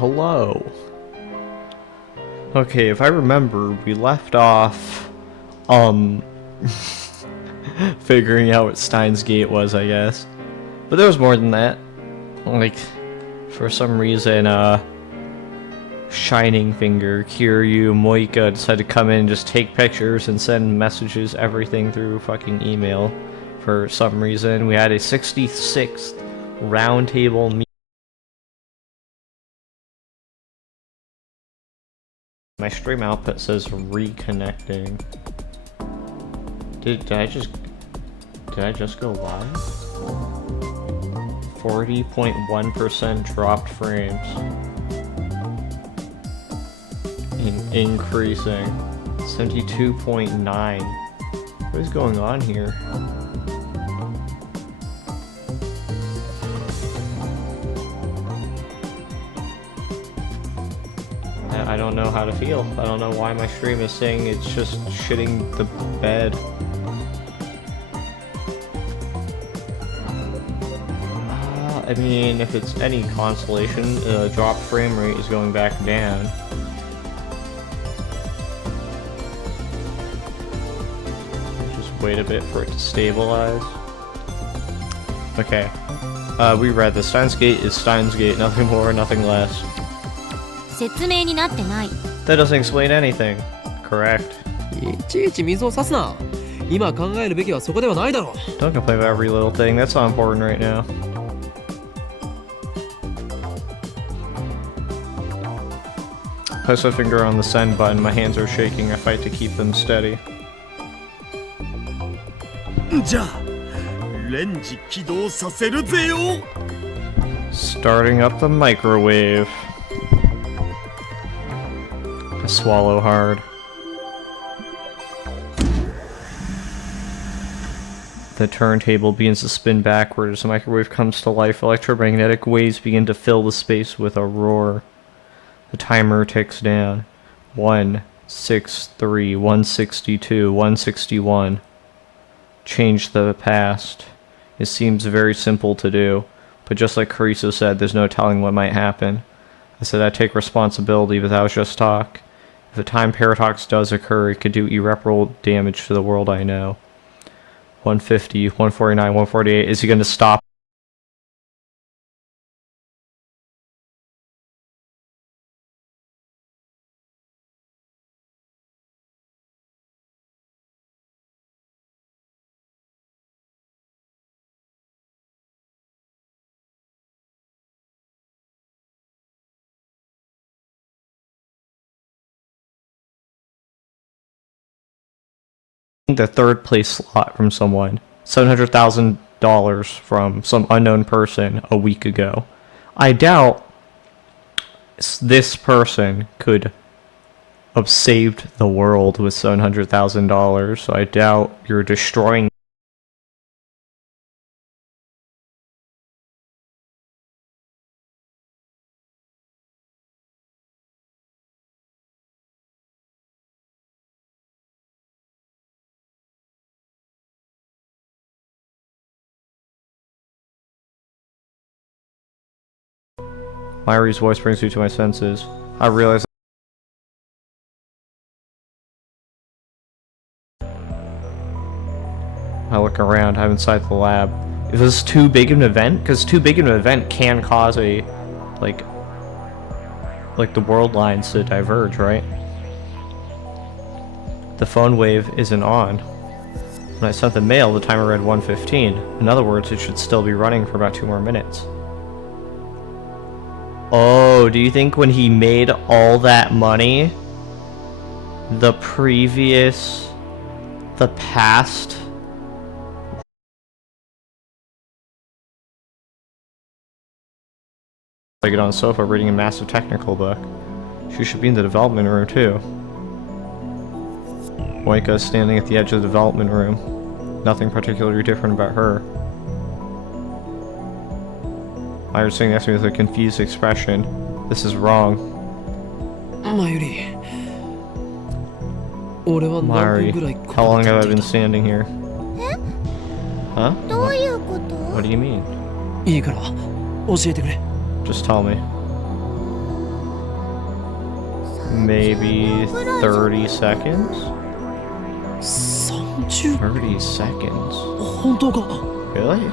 hello. Okay, if I remember, we left off, figuring out what Steins Gate was, I guess. But there was more than that. Like, for some reason, Shining Finger, Kiryu, Moika decided to come in and just take pictures and send messages, everything through fucking email. For some reason, we had a 66th roundtable meeting. My stream output says reconnecting. Did I just go live? 40.1% dropped frames. Increasing. 72.9. What is going on here? I don't know how to feel. I don't know why my stream is saying it's just shitting the bed. I mean, if it's any consolation, drop frame rate is going back down. Just wait a bit for it to stabilize. Okay. We read the Steins Gate is Steins Gate, nothing more, nothing less. That doesn't explain anything. Correct. Don't complain about every little thing, that's not important right now. Place my finger on the send button, my hands are shaking, I fight to keep them steady. Starting up the microwave. I swallow hard. The turntable begins to spin backwards. The microwave comes to life. Electromagnetic waves begin to fill the space with a roar. The timer ticks down. 163, 162, 161. Change the past. It seems very simple to do, but just like Carrizo said, there's no telling what might happen. I said I'd take responsibility, but that was just talk. If a time paradox does occur, it could do irreparable damage to the world I know. 150, 149, 148. Is he going to stop? The third place slot from someone. $700,000 from some unknown person a week ago. I doubt this person could have saved the world with $700,000, so I doubt you're destroying. Myri's voice brings me to my senses. I realize I look around, I'm inside the lab. Is this too big of an event? Because too big of an event can cause a, like the world lines to diverge, right? The phone wave isn't on. When I sent the mail, the timer read 1:15. In other words, it should still be running for about 2 more minutes. Oh, do you think when he made all that money, the past... I get on the sofa reading a massive technical book. She should be in the development room too. Moika is standing at the edge of the development room. Nothing particularly different about her. Myra's sitting next to me with a confused expression. This is wrong. Mayuri, how long have I been standing here? Huh? What do you mean? Just tell me. Maybe 30 seconds? 30 30 seconds. 本当か Really? うん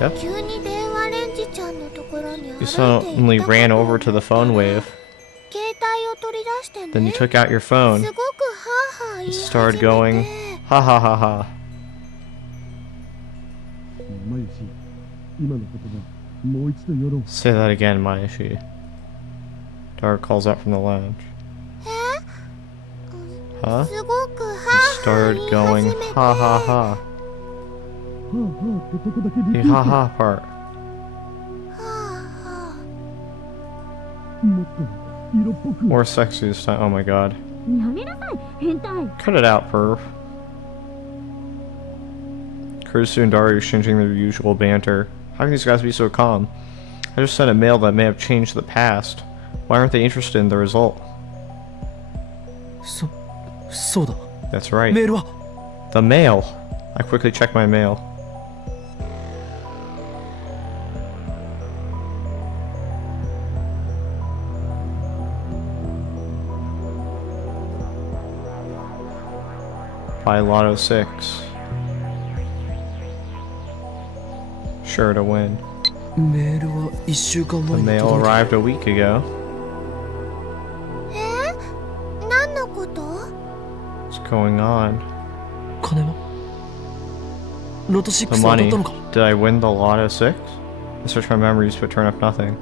Yep. 急に電話レンジちゃんのところに You 歩いて suddenly 行った ran こと over to the phone wave. 携帯を取り出してね Then you took out your phone すごくハーハー言い and 始 started going, めて ha ha ha ha. マユシ、今の言葉、もう一度よろう。 Say that again, Mayashi. Dara calls out from the lounge. え Huh? すごく You ハーハー started 言い going, 始めて ha ha ha. はあはあってとこだけリ The ピー ha ト。 ha part. はあはあもっと色っぽく。 More sexy this time. Oh my god. やめなさい変態 Cut it out, perv. Kurisu and Daru are exchanging their usual banter. How can these guys be so calm? I just sent a mail that may have changed the past. Why aren't they interested in the result? そうだ That's right. メールは The mail! I quickly checked my mail. Buy Lotto 6. Sure to win. メールは1週間 The 前に mail 届いた arrived a week ago. 何のこと What's going on? 金はロト The 6当た money. ったのか Did I win the Lotto 6? I searched my memories but turned up nothing.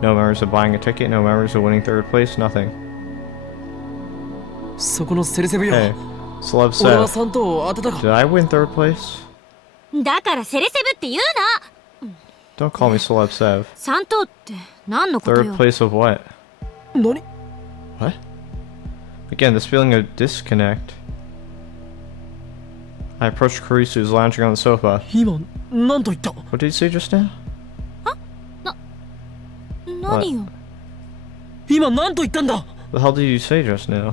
No memories of buying a ticket, no memories of winning third place, nothing. そこのセレセブよ Hey, Celeb 俺は Sev, 3等当てたか did I win third place? だからセレセブって言うな Don't call me Celeb Sev. 3等って何のこと Third よ place of what? 何 What? Again, this feeling of disconnect. I approached Kurisu, who's lounging on the sofa. 今何と言った What did you say just now? 何よ今何と言ったんだ The hell did you say just now?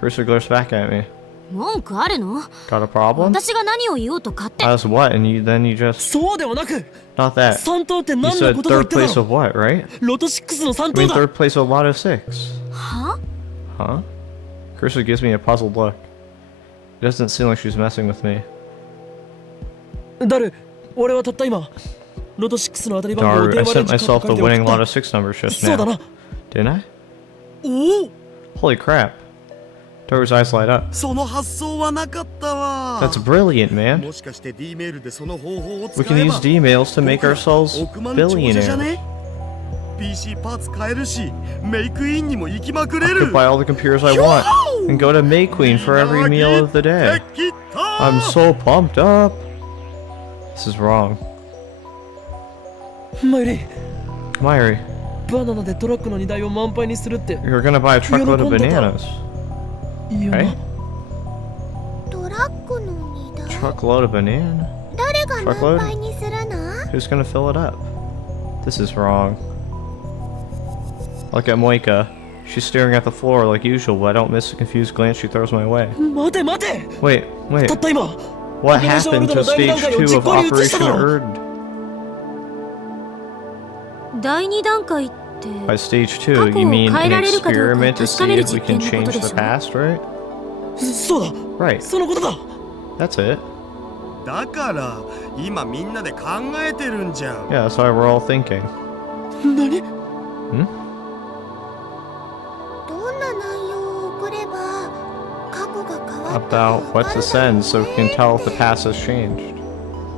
Kurisu glares back at me. 文句あるの Got a problem? 私が何を言おうと勝手 As what? And then you just... そうではなく Not that. 3等って You 何の said ことと言 third っただ place ろ of what, right? ロト6の3 I 等 mean だ third place of Lotto 6. は Huh? Kurisu gives me a puzzled look. It doesn't seem like she's messing with me. 誰俺はたった今ロト6の当たり番号を Daru, 電 I 話レン sent ジカー myself ド the 借り winning て送 Lotto っ 6 numbers た just そうだ now. な Didn't I? おお Holy crap. Daru's eyes light up. その発想はなかったわ That's brilliant, man. もしかして D メールでその方法を使 We can え use ば D mails to make ourselves 億万長者じゃ billionaires. ね PC パーツ買えるしメイクインにも行きまく I れ could る buy all the computers I want and go to May Queen for every meal of the day. できた I'm so pumped up. This is wrong. マユリ Myri, バナナでトラックの荷台を満杯にするって you're gonna buy a truckload of bananas, いいよな right? トラックの荷台 Truckload of banana? 誰が満杯にするの Who's gonna fill it up? This is wrong. Look at Moika. She's staring at the floor like usual, but I don't miss the confused glance she throws my way. 待て待て Wait, た wait. った今 What happened to stage 2 of Operation Erd? 第2段階って By stage 2, you mean an experiment to see if we can change the past, right? そうだ Right, そのことだ that's it. だから今みんなで考えてるんじゃん Yeah, that's why we're all thinking. 何 Hmm? どんな内容を送れば過去が変わった About か what わ to か send る so we can tell if the past has changed.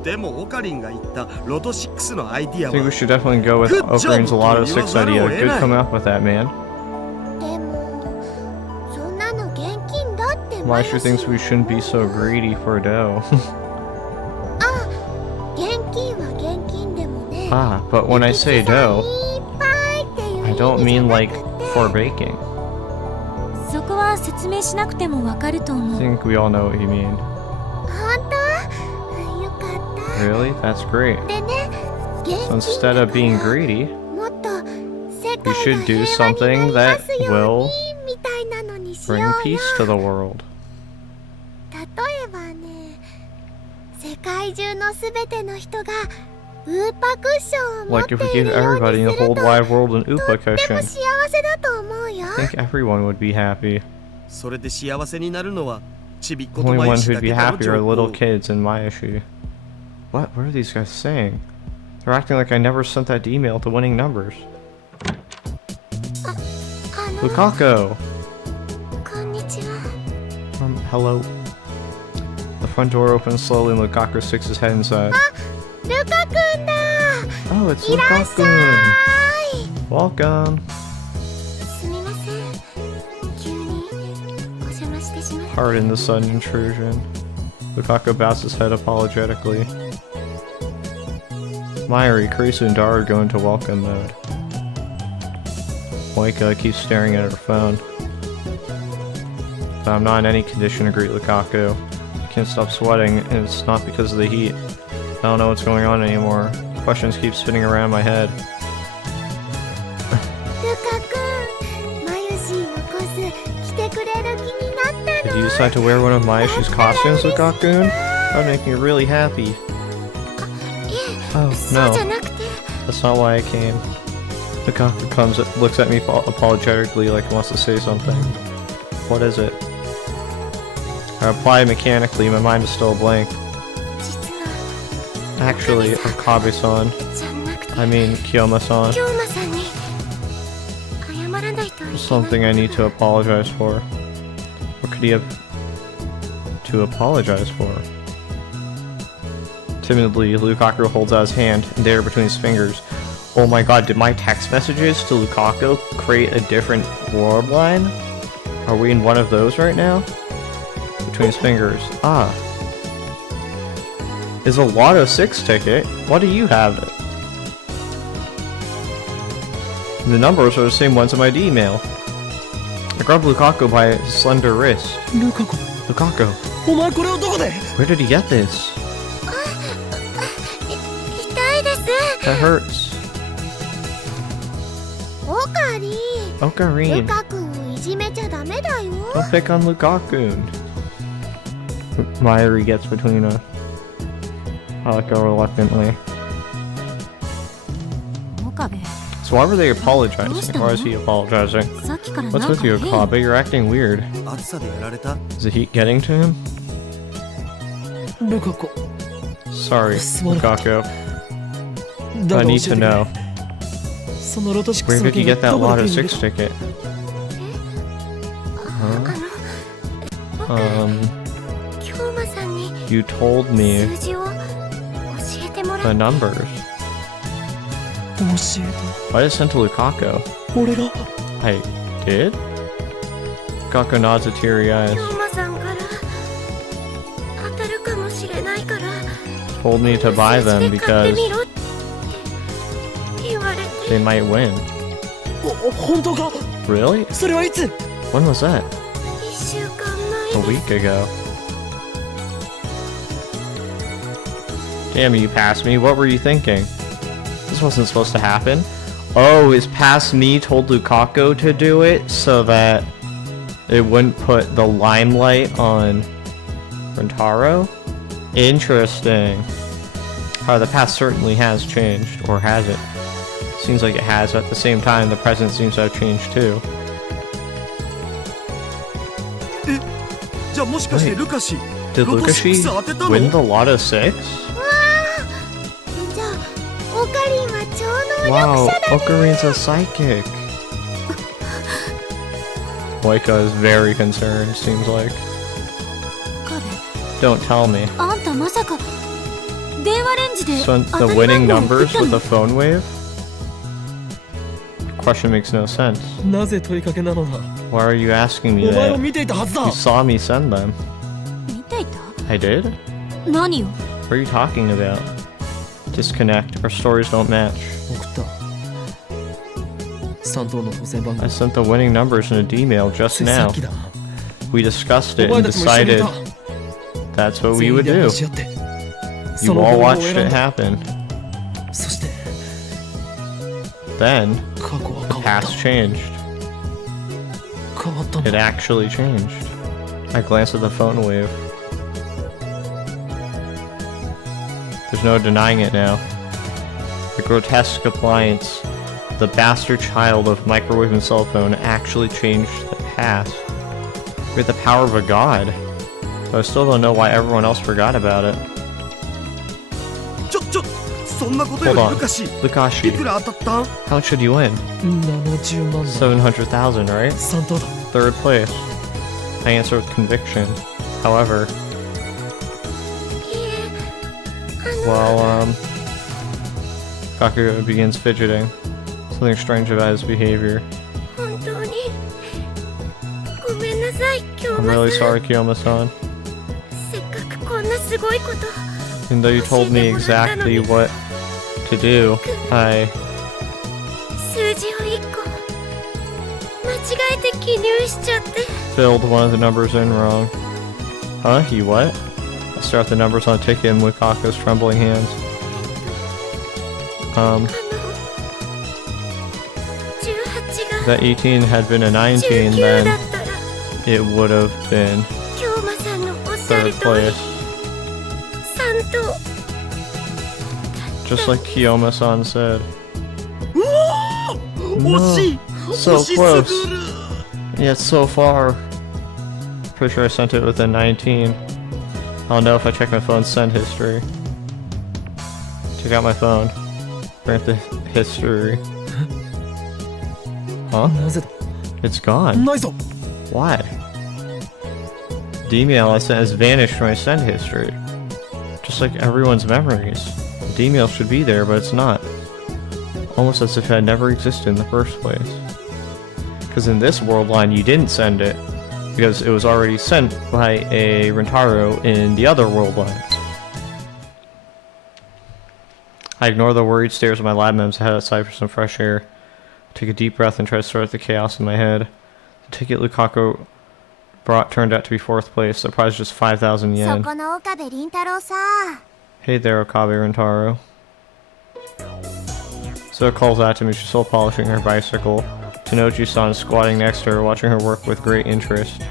でもオカリンが言ったロト6のアイディ I ア think we は should definitely go with Good job, Ocarina's Lotto 6 idea. Good coming up with that, man. でもそんなの現金だって Maestro thinks we shouldn't be so greedy for dough. あ現金は現金でもね Ah, but when I say dough, いっぱいっていう I 意 don't 味じゃ mean な like くて for baking. そこは説明しなくてもわかると I 思う think we all know what you mean. 本当よかった Really? That's great. でね現 So 金 instead だ of から being greedy, もっと世 we 界 should が do 平和に something なり that ますよ will うにみたいなのにしよう bring よ peace to the world. 例えばね世界中のすべての人がウーパクッションを持っ Like て if we い give るよう everybody に in す the る whole と wide world an と Oopa っても cushion. 幸せだと思うよ。 I think everyone would be happy. それで幸せになるのはちびっ子と Only まゆ ones し who'd だ be けだの happy are 情 little 報。 kids and Mayashi. What? What are these guys saying? They're acting like I never sent that email to winning numbers. あの Lukaku! こんにちは。 Hello. The front door opens slowly and Lukaku sticks his head inside. ルカくんだ。 Oh, it's いらっし Lukaku! ゃい。 Welcome! すみません。急にお邪魔してしまって。 Pardon the sudden intrusion. Lukaku bows his head apologetically. Mayuri, Kurisu, and Daru go into welcome mode. Moika keeps staring at her phone. But I'm not in any condition to greet Lukaku. I can't stop sweating, and it's not because of the heat. I don't know what's going on anymore. Questions keep spinning around my head. ルカくん、マユシーのコス着てくれる気になった Did の。 you decide to wear one of Mayashi's costumes, Lukaku? That would make me really happy. いえ、 Oh, そうじゃ no. なくて。 That's not why I came. Lukaku comes, looks at me apologetically like he wants to say something. What is it? I reply mechanically, my mind is still a blank. 実は Actually, Okabe-san. じゃなくて、 I mean, Kiyoma-san. 京馬さんに謝らないといけない。 There's something I need to apologize for. What could he have to apologize for? Timidly, Lukaku holds out his hand, and there between his fingers. Oh my god, did my text messages to Lukaku create a different word line? Are we in one of those right now? Between his fingers. Ah. Is a Lotto 6 ticket? What do you have? The numbers are the same ones in my email. I grabbed Lukaku by his slender wrist. ルカ子、 Lukaku, お前これをどこで？ where did he get this? 痛いです。 That hurts. オカリン、ル Ocarine, カ君をいじめちゃダメだよ。 don't pick on Lukaku. Mayuri gets between us. I let go reluctantly. 岡部、 So why were they apologizing? Why is he apologizing? さっきから What's なん with か you, 変。 Okabe? You're acting weird. 暑さでやられた？ Is the heat getting to him? ルカ子、 Sorry, Smart. Lukaku. だ I が need 教え to てくれ。 know. そのロト6 Where の did you 件 get that どこで Lotto 手に入れ 6 た？ ticket? あの、 Um, 京馬さんに you told me 数字を教えてもら the っ numbers. 教え I just sent to Lukaku. た。俺が I did? Lukaku nods with teary eyes. 京馬さんから当たるかもしれないから Told me to buy 数 them 字で買っ because てみろって言われて。 they might win. 本当か？ Really? それはいつ？ When was that? 1週間 A 前 week ago. Damn, you passed me. What were you thinking? This wasn't supposed to happen. Oh, is past me told Lukaku to do it so that it wouldn't put the limelight on Rentaro? Interesting. The past certainly has changed, or has it? Seems like it has, but at the same time, the present seems to have changed too. じゃあもしかして Wait. ルカシ Did ロト Lukashi 6当てたの？ win the Lotto 6? じゃあオカリンは超能 Wow, 力者だね。 Okarine's a psychic. Moika is very concerned, seems like. 岡部、 Don't tell me. あんたまさか電話レンジで So 当 the たり winning 番号を送 numbers った with の the？phone wave? Question makes no sense. なぜ問いかけなのだ？ Why are you asking me お前を that? 見ていたはずだ You。saw me send them. 見ていた？ I did? 何を？ What are you talking about? Disconnect. Our stories don't match. 送った。3等の当選番号 I。sent the winning numbers in a D-mail つ just いさ now. っきだ。 We discussed お it 前 and たちも一緒にい decided た。 that's what 全 we 員 would で do. 話し合って。 You その all 方法を watched 選 it んだ。 happen. そして Then, 過去は the 変わった。 past changed. 変わったん It だ。 actually changed. I glanced at the phone wave. There's no denying it now. The grotesque appliance the bastard child of microwave and cell phone actually changed the past with the power of a god. But I still don't know why everyone else forgot about it. そんなことよ Hold り on. ルカシい Lukashi, くら当たったん how much should you win? 70万だ 700,000, right? 3等だ Third place. I answer with conviction. However, いえ well, Kaku begins fidgeting. Something strange about his behavior. 本当にごめんなさい京 I'm 馬 really さん sorry, Kiyoma-san. せっかくこんなすごいこと Even though you told me exactly what to do, I 数字を1個間違えて記入しちゃって filled one of the numbers in wrong. Huh? You what? I start the numbers on a ticket in Lukaku's trembling hands. 18 が If that 18 had been a 19, 19 だ then ったら it would have been 京馬さんのおっしゃる third 通り place. 3等 Just like Kiyoma-san said. 惜しい So 惜しす close. ぎる Yet so far. Pretty sure I sent it within 19. I'll know if I check my phone's send history. Check out my phone. Bring up the history. Huh? なぜだ It's gone. ないぞ Why? The email I sent has vanished from my send history. Just like everyone's memories. The email should be there, but it's not. Almost as if it had never existed in the first place. Because in this world line, you didn't send it, because it was already sent by a Rentaro in the other world line. I ignore the worried stares of my lab members and head outside for some fresh air. Take a deep breath and try to sort the chaos in my head. The ticket Lukaku brought turned out to be fourth place. The prize was just 5,000 そ yen. この岡部倫太郎さ Hey there, Okabe Rentaro. So calls out to me. She's still polishing her bicycle. Tanochi-san is squatting next to her, watching her work with great interest.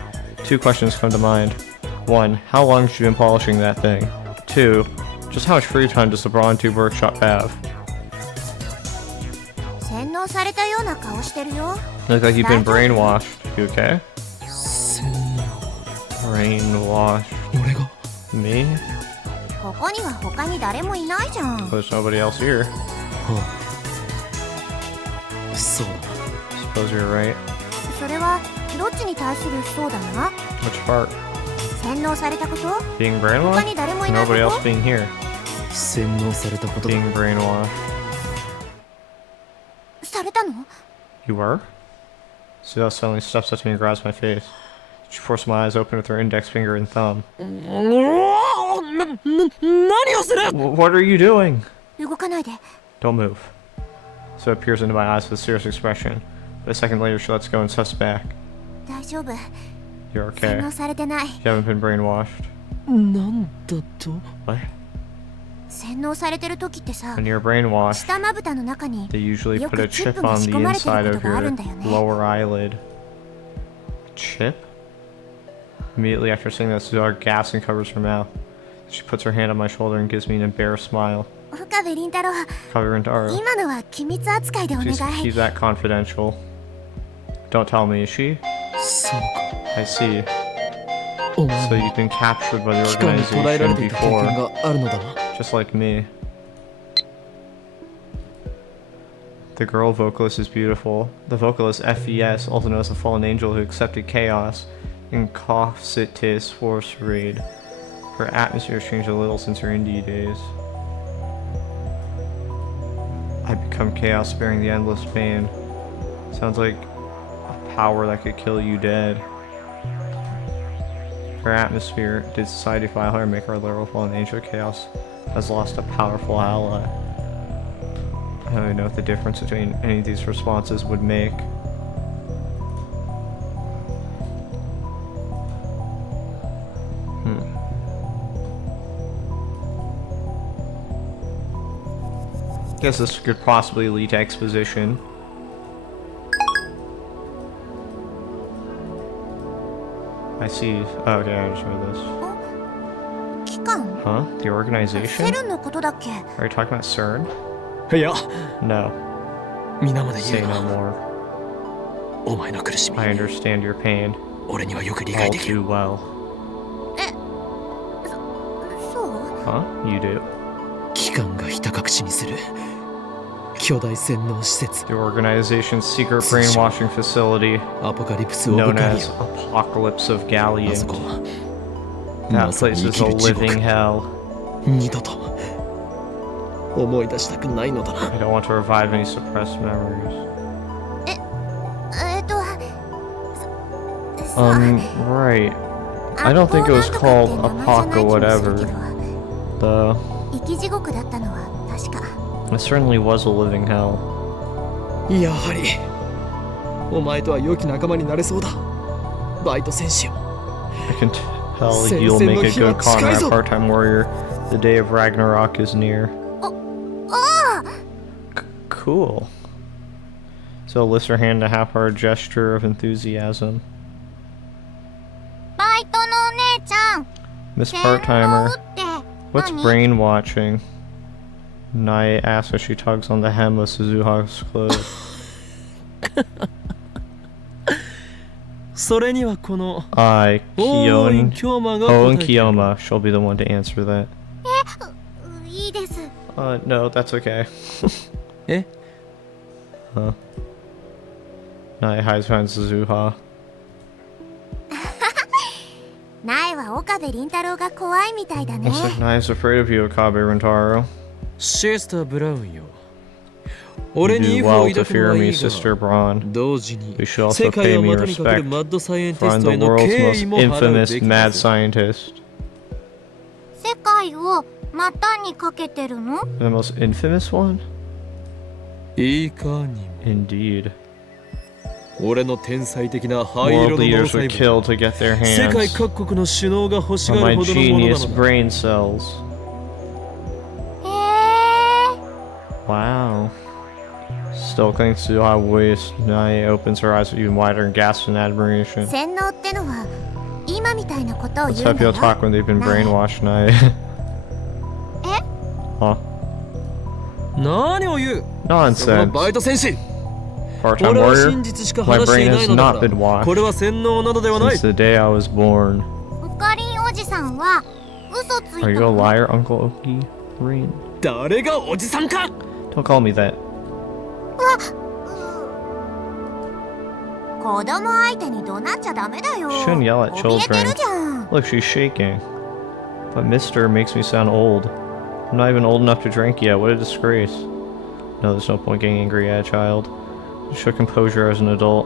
Two questions come to mind. 1. How long has she been polishing that thing? 2. Just how much free time does the Brawn Tube Workshop have? 洗脳されたような顔してるよ You look like you've been brainwashed. You okay? 洗脳 Brainwashed 俺が me? ここには他に誰もいないじゃん There's nobody else here. はあそうだな Suppose you're right. それはどっちに対するそうだな Which part? 洗脳されたこと Being 他 brainwashed? に誰もいないこ Nobody else と being here. 洗脳されたことだ Being brainwashed. されたの You were? Sue suddenly steps up to me and grabs my face. She forced my eyes open with her index finger and thumb. 何をする What are you doing? 動かないで Don't move. Sue peers into my eyes with a serious expression. But a second later, she lets go and steps back. 大丈夫 You're 洗 okay. 脳されてない You haven't been brainwashed. なんだと What? 洗脳されてる時ってさ When you're brainwashed, 下まぶたの中に they usually よ put く a チッ chip プが on 仕 the 込まれて inside るこ of とがある your んだよね lower eyelid. Chip? Immediately after saying that, Suzar gasps and covers her mouth. She puts her hand on my shoulder and gives me an embarrassed smile. 岡部倫太郎 Kavurantaro. 今のは機密扱いでお願 Please い keep that confidential. Don't tell me, is she? そうか I see. お前 So も you've been captured by the 機関に捕らえられ organization ていた経験 before, があるのだな just like me. The girl vocalist is beautiful. The vocalist FES, also known as the fallen angel who accepted chaos in Copsitis Force Raid. Her atmosphere has changed a little since her indie days. I become chaos bearing the endless pain. Sounds like a power that could kill you dead. Her atmosphere, did society file her and make her a literal fallen angel? Chaos has lost a powerful ally. I don't even know what the difference between any of these responses would make. Guess this could possibly lead to exposition. I see. Oh, okay, I just read this. 機関 Huh? The セ organization? ルンのことだっけ Are you talking about CERN? いや No. 皆まで言 Say う no な。 more. お前の苦しみ、 I understand your pain 俺にはよく理 all 解できる。 too well. そう Huh? You do? 機関がひた隠しにする巨大洗脳施設、 The organization's secret brainwashing facility アポカリプス・オブ・ known ガリ as Apocalypse of ア。あ Gallium. そこは That まさ place に生 is き a る地獄。 living hell. 二度と思い出したくないのだな。 I don't want to revive any suppressed memories. そう Right. I don't think it was called Apoca whatever. The... 生き地獄だったのは確か。 It certainly was a living hell. やはりお前とは良き仲間になれそうだ、バイト戦士よ。 I can tell you'll make a good comrade, part-time warrior. The day of Ragnarok is near. Cool. So lifts her hand in a half-hearted gesture of enthusiasm. バイトのお姉ちゃん、 Miss 洗脳 Part-timer, って what's 何？ brainwatching? Nae asks as she tugs on the hem of Suzuha's clothes. それにはこの I, 大い Kion, 京馬が Ho 答 and えてやる。 Kiyoma, she'll be the one to answer that. いいです。 No, that's okay. え Huh. Nae hides behind Suzuha. 苗は岡部倫太郎が怖いみたいだね。 Looks like Nae's afraid of you, Okabe Rintaro. シェスター・ブラウンよ。 You 俺に do イフを well to 抱くの fear はい me, い Sister が、 Braun. 同時に You should also 世界 pay を me 股にかける respect マッドサイエンテ for ィス I'm ト the への world's 敬 most 意も払う infamous べき mad だぞ。 scientist. 世界を股にかけてるの？ The most infamous one? いかにも Indeed. 俺の天才的な灰 World 色の脳 leaders 細 would kill 胞、 to get their 世界 hands 各国の首脳が欲し on が my るほどのものな genius のだ。 brain cells. へえ。 Wow. Still clinging to Suzuha waist, Nae opens her eyes even wider and gasps in admiration. 洗脳ってのは今みたいなことを Let's 言うん have だ people よ。 talk when they've been 苗。 brainwashed, Nae. え？ Huh? 何を言う、その Nonsense. バイト戦士。 Part-time 俺は warrior? 真実しか My 話してい brain な has いのだ not か been ら、これ washed は洗脳などではない。 since the day I was born. オカリンおじさんは嘘つい Are た you a の？ liar, Uncle Oki? Rain? 誰がおじさんか。 Don't call me that. 子供相手に怒鳴っちゃダメだよ。 Shouldn't yell at 怯えて children. るじゃん。 Look, she's shaking. But Mister makes me sound old. I'm not even old enough to drink yet. What a disgrace. No, there's no point getting angry at a child. You should compose as an adult.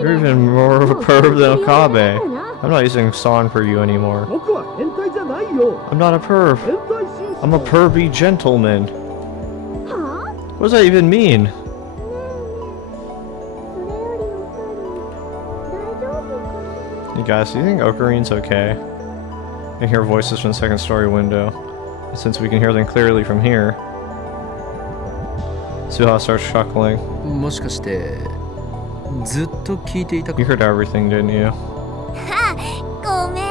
You're even more of a perv than Okabe. I'm not using song for you anymore. 僕は変態じゃないよ。 I'm not a perv. 変態紳士。 I'm a pervy gentleman. はあ？ What does that even mean? それよりおかり大丈夫か？ You guys, do you think Okarine's okay? I can hear voices from the second story window. And since we can hear them clearly from here, Suha starts chuckling. もしかしてずっと聞いていたか。 You heard everything, didn't you? ごめん。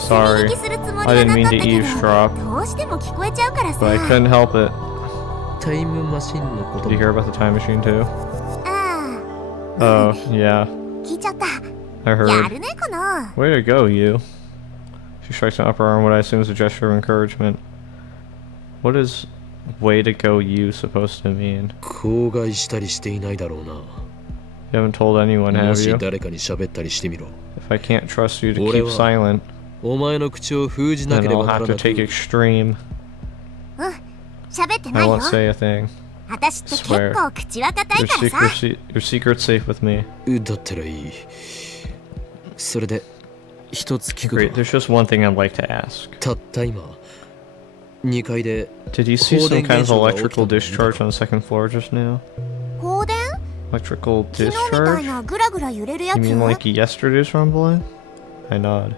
盗 Sorry. み聞きするつもり I は didn't な mean かった to け eavesdrop, ど、どうしても聞こえちゃうからさ。 but I couldn't help it. タイムマシンのこと Did you hear about the time machine too? あ Oh, yeah. あ、聞いちゃった。 I や heard. るねこの。 Way to go, you. She strikes an upper arm, what I assume is a gesture of encouragement. What is way to go, you supposed to mean? 口外したりしていないだろうな。 You haven't told anyone, も have し you? 誰かに喋ったりしてみろ。 If I can't trust you to 俺 keep は silent, お前の口を封じな then けれ I'll ばな have ら to な take く。 extreme. うん、喋ってな I いよ won't。say a thing. 私って結 Swear. 構口は硬い Your からさ。 secret's safe with me. だったらいい。それで一つ聞く Great. が、 There's just one thing I'd like to ask. たった今2階で Did you see some kind of Holding electrical digital discharge on the second floor just now? 放電？ Electrical 昨日みたい discharge? なグラグラ揺れるや You つ？ mean like yesterday's rumbling? I nod.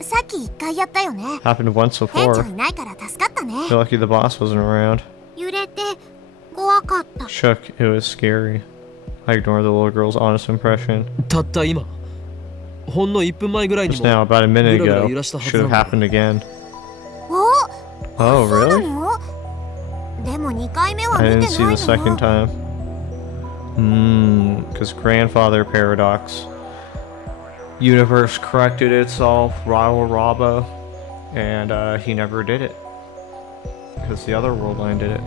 さっき一回やったよね。 Happened once 店長 before. いないから助かったね。 Feel lucky the boss wasn't around. 揺れて怖かった。 Shook. It was scary. I ignored the little girl's honest impression. たった今ほんの1分前ぐらいに Just も now, about a minute Gura-gura ago. yurashita Should have hazan. happened again. お、 Oh, そうな really? の？ 2回目は I 見 didn't て see ない the second の time. Because grandfather paradox. Universe corrected itself, rival Raba, and he never did it. Because the other world line did it.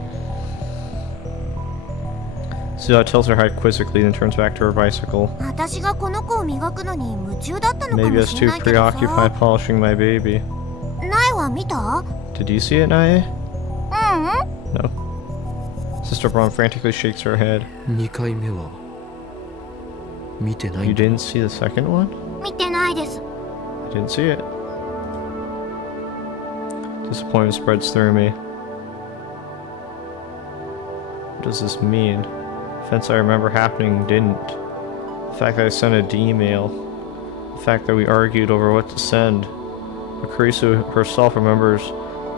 So tilts her head quizzically, then turns back to her bicycle. 私がこの子を磨くのに夢中だったのか Maybe も I was し too れないけど preoccupied さ。 polishing my baby. 苗は見た？ Did you see it, Nae? うん。 No. Sister Braun frantically shakes her head. 2回目は見てない You んだ。 didn't see the second one? 見てないです。 I didn't see it. Disappointment spreads through me. What does this mean? Events I remember happening didn't. The fact that I sent a D-mail. The fact that we argued over what to send. Akarisu herself remembers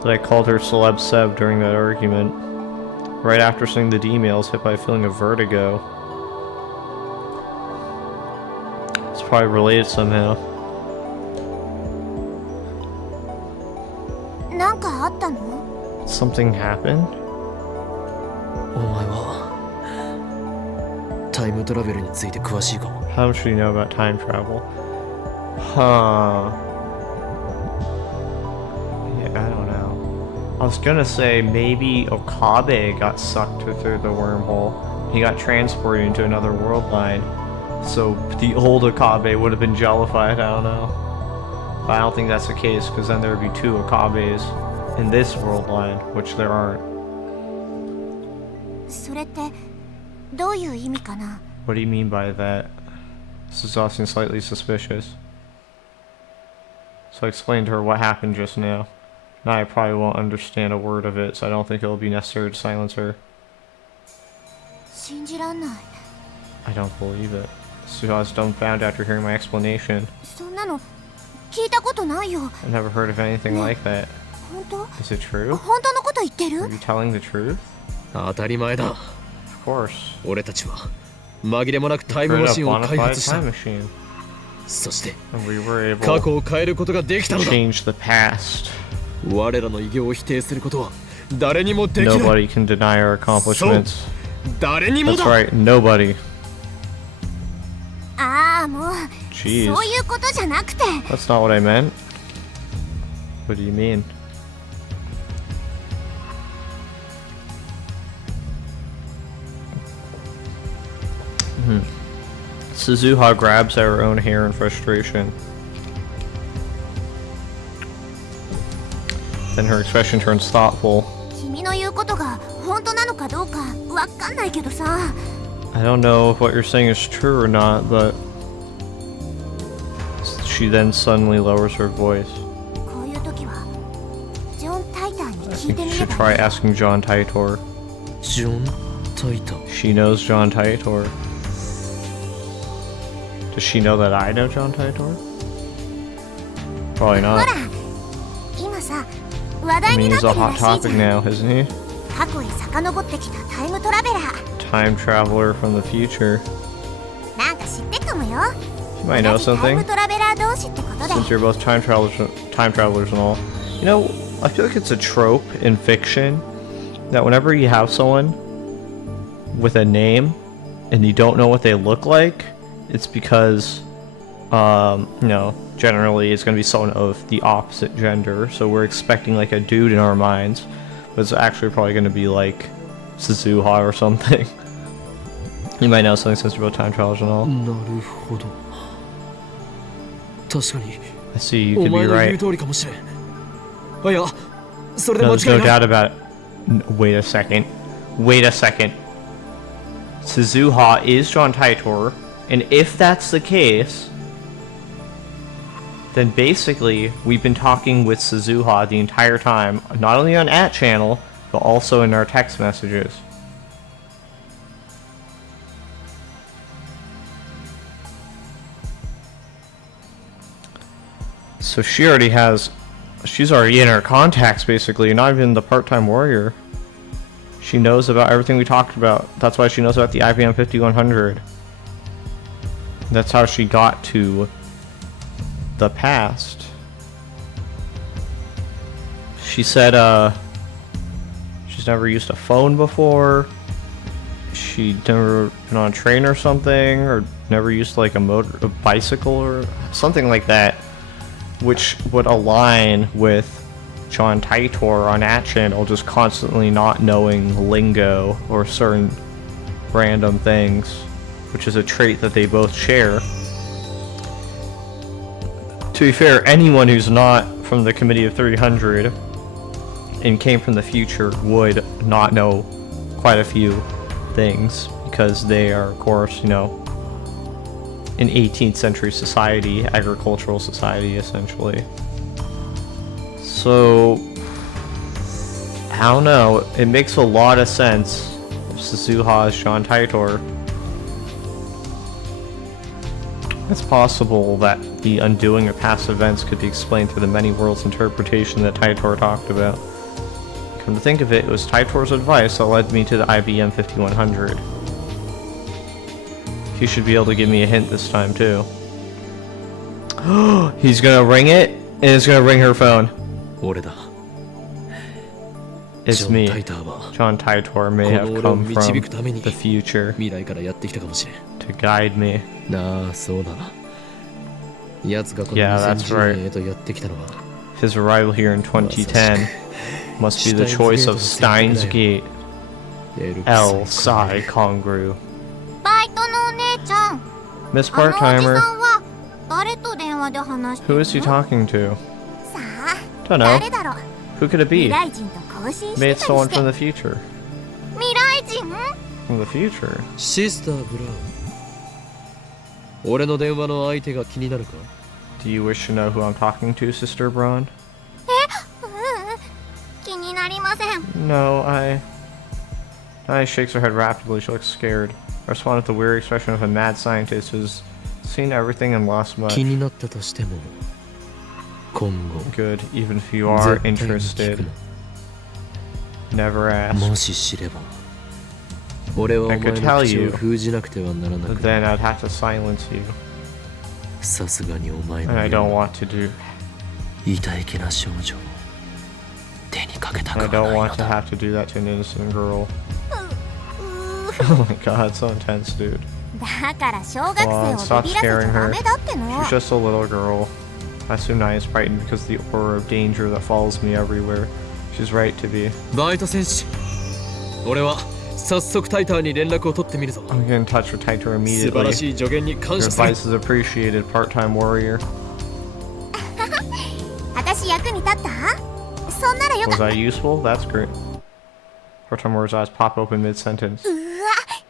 that I called her Celeb Seb during that argument. Right after sending the D-mail, I was hit by a feeling of vertigo. It's probably related somehow. なんかあったの？ Something happened? お前はタイムトラベルについて詳しいかも。 How much do you know about time travel? Huh. Yeah, I don't know. I was gonna say maybe Okabe got sucked through the wormhole. He got transported into another world line. So the old Okabe would have been jellified, I don't know. But I don't think that's the case, because then there would be 2 Okabes in this world line, which there aren't. それってどういう意味かな？ What do you mean by that? This is also slightly suspicious. So I explained to her what happened just now. Now I probably won't understand a word of it, so I don't think it'll be necessary to silence her. 信じらんない。 I don't believe it. Suha is dumbfounded after hearing my explanation. そんなの聞いたことないよ。 I've never heard of anything like that. 本当？ Is it true? 本当のこと言ってる？ Are you telling the truth? 当たり前だ。 Of course. 俺たちは紛れもなくタイム We're マ in a シンを bona 開 fide 発した。 time machine. そして And we were 過 able 去を変えることができた to のだ。 change the past. 我らの偉業を否定することは誰にもできない。 Nobody can deny our accomplishments. 誰にも That's だ。 right, nobody. ああ、もう Jeez. そういうことじゃなくて。 That's not what I meant. What do you mean? Suzuha grabs at her own hair in frustration. Then her expression turns thoughtful. 君の言うことが本当なのかどうかわかんないけどさ。 I don't know if what you're saying is true or not, but she then suddenly lowers her voice. こういう時はジョン・タイターに I 聞い think て you みれ should ば try asking John Taitor. ジョン・タイター。 She knows John Taitor. Does she know that I know John Taitor? Probably ほ not. ら、今さ話 I 題 mean, になっ he's て a るら hot しい topic じゃん。 now, isn't he? 過去へ遡ってきたタイムトラベラー。 Time traveler from the future. なんか知ってっかもよ。 You might know 同じタイ something. ムトラベラー同士ってことで。 Since you're both time travelers and all. You know, I feel like it's a trope in fiction that whenever you have someone with a name and you don't know what they look like, it's because, you know, generally it's going to be someone of the opposite gender. So we're expecting like a dude in our minds, but it's actually probably going to be like Suzuha or something. You might know something since you're both time travelers and all. なるほど。確かに I see, you お could be 前の言う right. 通りかもしれん。あ、いや、それで No, 間 there's 違い no ない。 doubt about it. Wait a second. Wait a second. Suzuha is John Taitor, and if that's the case, then basically we've been talking with Suzuha the entire time, not only on @channel, but also in our text messages. So she's already in her contacts basically, not even the part-time warrior. She knows about everything we talked about. That's why she knows about the IBM 5100. That's how she got to the past. She said she's never used a phone before. She'd never been on a train or something, or never used like a bicycle or something like that, which would align with John Titor on that channel just constantly not knowing lingo or certain random things, which is a trait that they both share. To be fair, anyone who's not from the Committee of 300 and came from the future would not know quite a few things, because they are, of course, you know, an 18th century society, agricultural society, essentially. So, I don't know, it makes a lot of sense if Suzuha is John Titor. It's possible that the undoing of past events could be explained through the many worlds interpretation that Titor talked about. Come to think of it, it was Titor's advice that led me to the IBM 5100. He should be able to give me a hint this time too. He's gonna ring it, and it's gonna ring her phone. It's me. John Titor may have come from the future to guide me. Yeah, that's right. His arrival here in 2010 must be the choice of STEINS Gate. L. Psi Congru. バイトのお姉ちゃん Miss あのおじ Part-Timer. さんは誰と電話で話してる Who の is he talking to? さあ Don't know. 誰だろう Who could it 未 be? 来人と交信して Maybe たり it's someone して from the future. 未来人 From the future? シスター・ブラウン、俺の電話の相手が気になるか？ Do you wish to know who I'm talking to, Sister Braun? ううん気になりません No, Nai shakes her head rapidly. She looks scared. I respond with the weary expression of a mad scientist who's seen everything and lost much. 気になったとしても、今後 Good, even if you are 絶対に聞 interested. く Never な。 ask. もし知れば、俺はお前 I の could tell 口 you, を封じなくてはならな But くなる。 then I'd have to silence you. さすがにお前 And I の don't よう want to do. な痛い気な少女を手にかけたく I は don't ない want の to だ。 have to do that to an innocent girl. Oh my god, it's so intense, dude. だから小学生 Come on, を stop ビビらせちゃ scaring ダ her. メだっての She's just a little girl. I assume Nai is frightened because of the aura of danger that follows me everywhere. She's right to be. バイト戦士、俺は早速タイターに連絡を取ってみるぞ。 I'm getting in touch with Titor 素晴ら immediately. しい助言に感 Your 謝する。 advice is appreciated, part-time warrior. 私役に立ったそんならよか Was った I useful? That's great. Part-time warrior's eyes pop open mid-sentence. うわ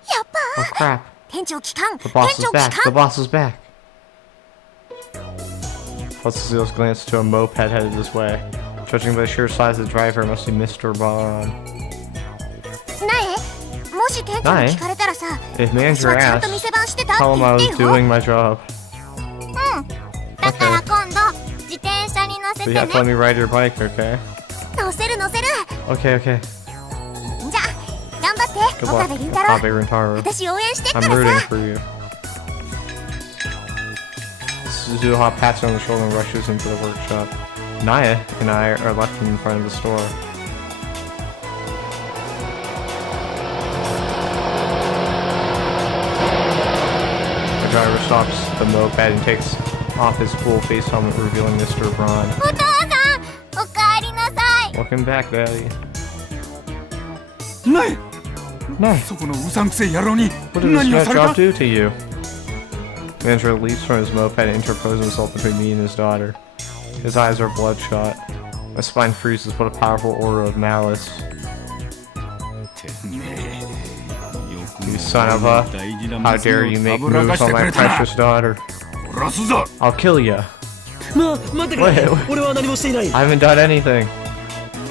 やっぱ Oh crap. 店長機関 The 店 boss is 長機 back. The 関 boss is back. Let's glance to a moped headed this way. Judging by the sheer size of the driver, it must be Mr. Bond. なえもし店長に聞かれたらさ If 私 manager はちゃんと asks, 店番してたって tell him 言 I っ was てよ doing my job. うんだから今度自転車に乗せ So て you ね have to let me ride your bike, okay? 乗せる乗せる Okay, okay. じゃあ頑張って Good 岡 luck, 部倫太郎 Abe Rintaro. 私応援してっか I'm ら rooting さ for you. Suzuha pats her on the shoulder and rushes into the workshop. Naya and I are left in front of the store. The driver stops the moped and takes off his full face helmet, revealing Mr. Braun. お父さんおかえりなさい Welcome back, Daddy. ない Nay, そこのうさんくせえ野郎に what did this 何を nut された job do to you? Manager leaps from his moped and interposes himself between me and his daughter. His eyes are bloodshot. My spine freezes, what a powerful aura of malice. You son of a... How dare you make moves on my precious daughter. 殺すぞ I'll kill ya. 待ってくれ Wait. 俺は何もしていない I haven't done anything. だ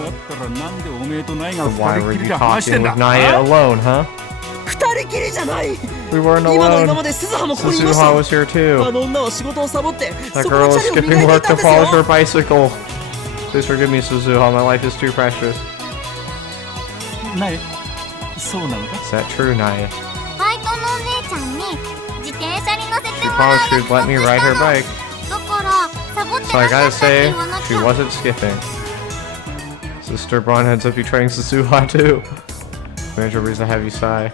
ったらなんでおめえとナイが So why 二 were 人きり you で話して talking んだ with Naya あ alone, huh? 二人きりじゃない We weren't 今の今 alone. まで鈴葉もここにいまし Suzuha た was here あ too. の女は仕事をサボって That そこの girl チ is ャリを磨い skipping てい work た to んです polish her よ bicycle. Please forgive me, Suzuha. My life is too precious. ナイそうなのか Is that true, Naya? バイトのお姉ちゃんに自転車に乗せ She てもらう promised 約 she'd 束 let me し ride た her の bike. だからサボって So I なか gotta ったって say, 言わな she きゃ wasn't skipping. Sister Braun ends up betraying Suzuha too. Manager breathes a heavy sigh.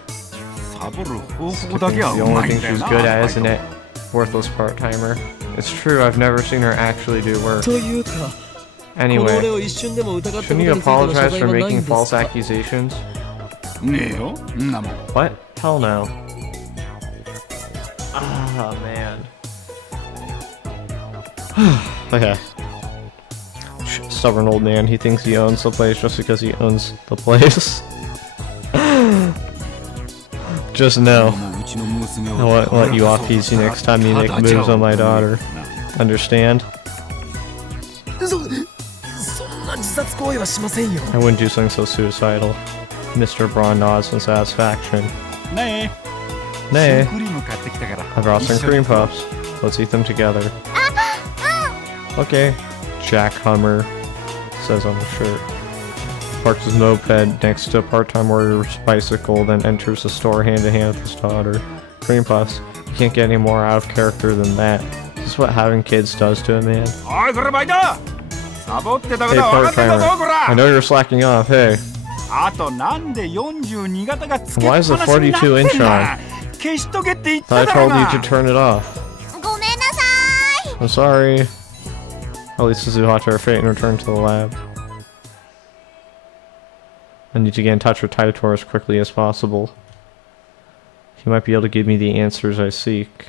サボる方 Skipping 法だ is けは the う only まい thing んだよ she's な good at, バイ isn't ト it? Worthless part-timer. It's true, I've never seen her actually do work. というか、この Anyway, 俺を一瞬でも疑ったこと shouldn't に you ついての謝 apologize 罪 for はない making んです false か？ accusations? ねえよんなもん What? Hell no. Ah, man. Okay. Stubborn old man, he thinks he owns the place just because he owns the place. Just know, うちの娘 I を won't let you off easy next time you make moves on my daughter. Understand? そんな自殺行為はしませんよ。 I wouldn't do something so suicidal. Mr. Braun nods in satisfaction. ねえ Nay, クリーム買ってきたから I brought some 一緒に cream puffs. Let's eat them together. Okay. Jack Hummer says on the shirt. Parks his moped next to a part-time warrior's bicycle, then enters the store hand-in-hand with his daughter. Cream puffs. You can't get any more out of character than that. Is this what having kids does to a man? おいこれバイトサボってたこ Hey, とは分かってんだぞ part-timer. こ I ら know you're slacking off. Hey, あとなんで42型がつけっ Why ぱ is な the しになってん 42 inch だ消しとけって言っ I ただろ told you な to turn it off. ごめんなさい。 I'm sorry. At least Suzuhata are fate and return to the lab. I need to get in touch with Taitor as quickly as possible. He might be able to give me the answers I seek.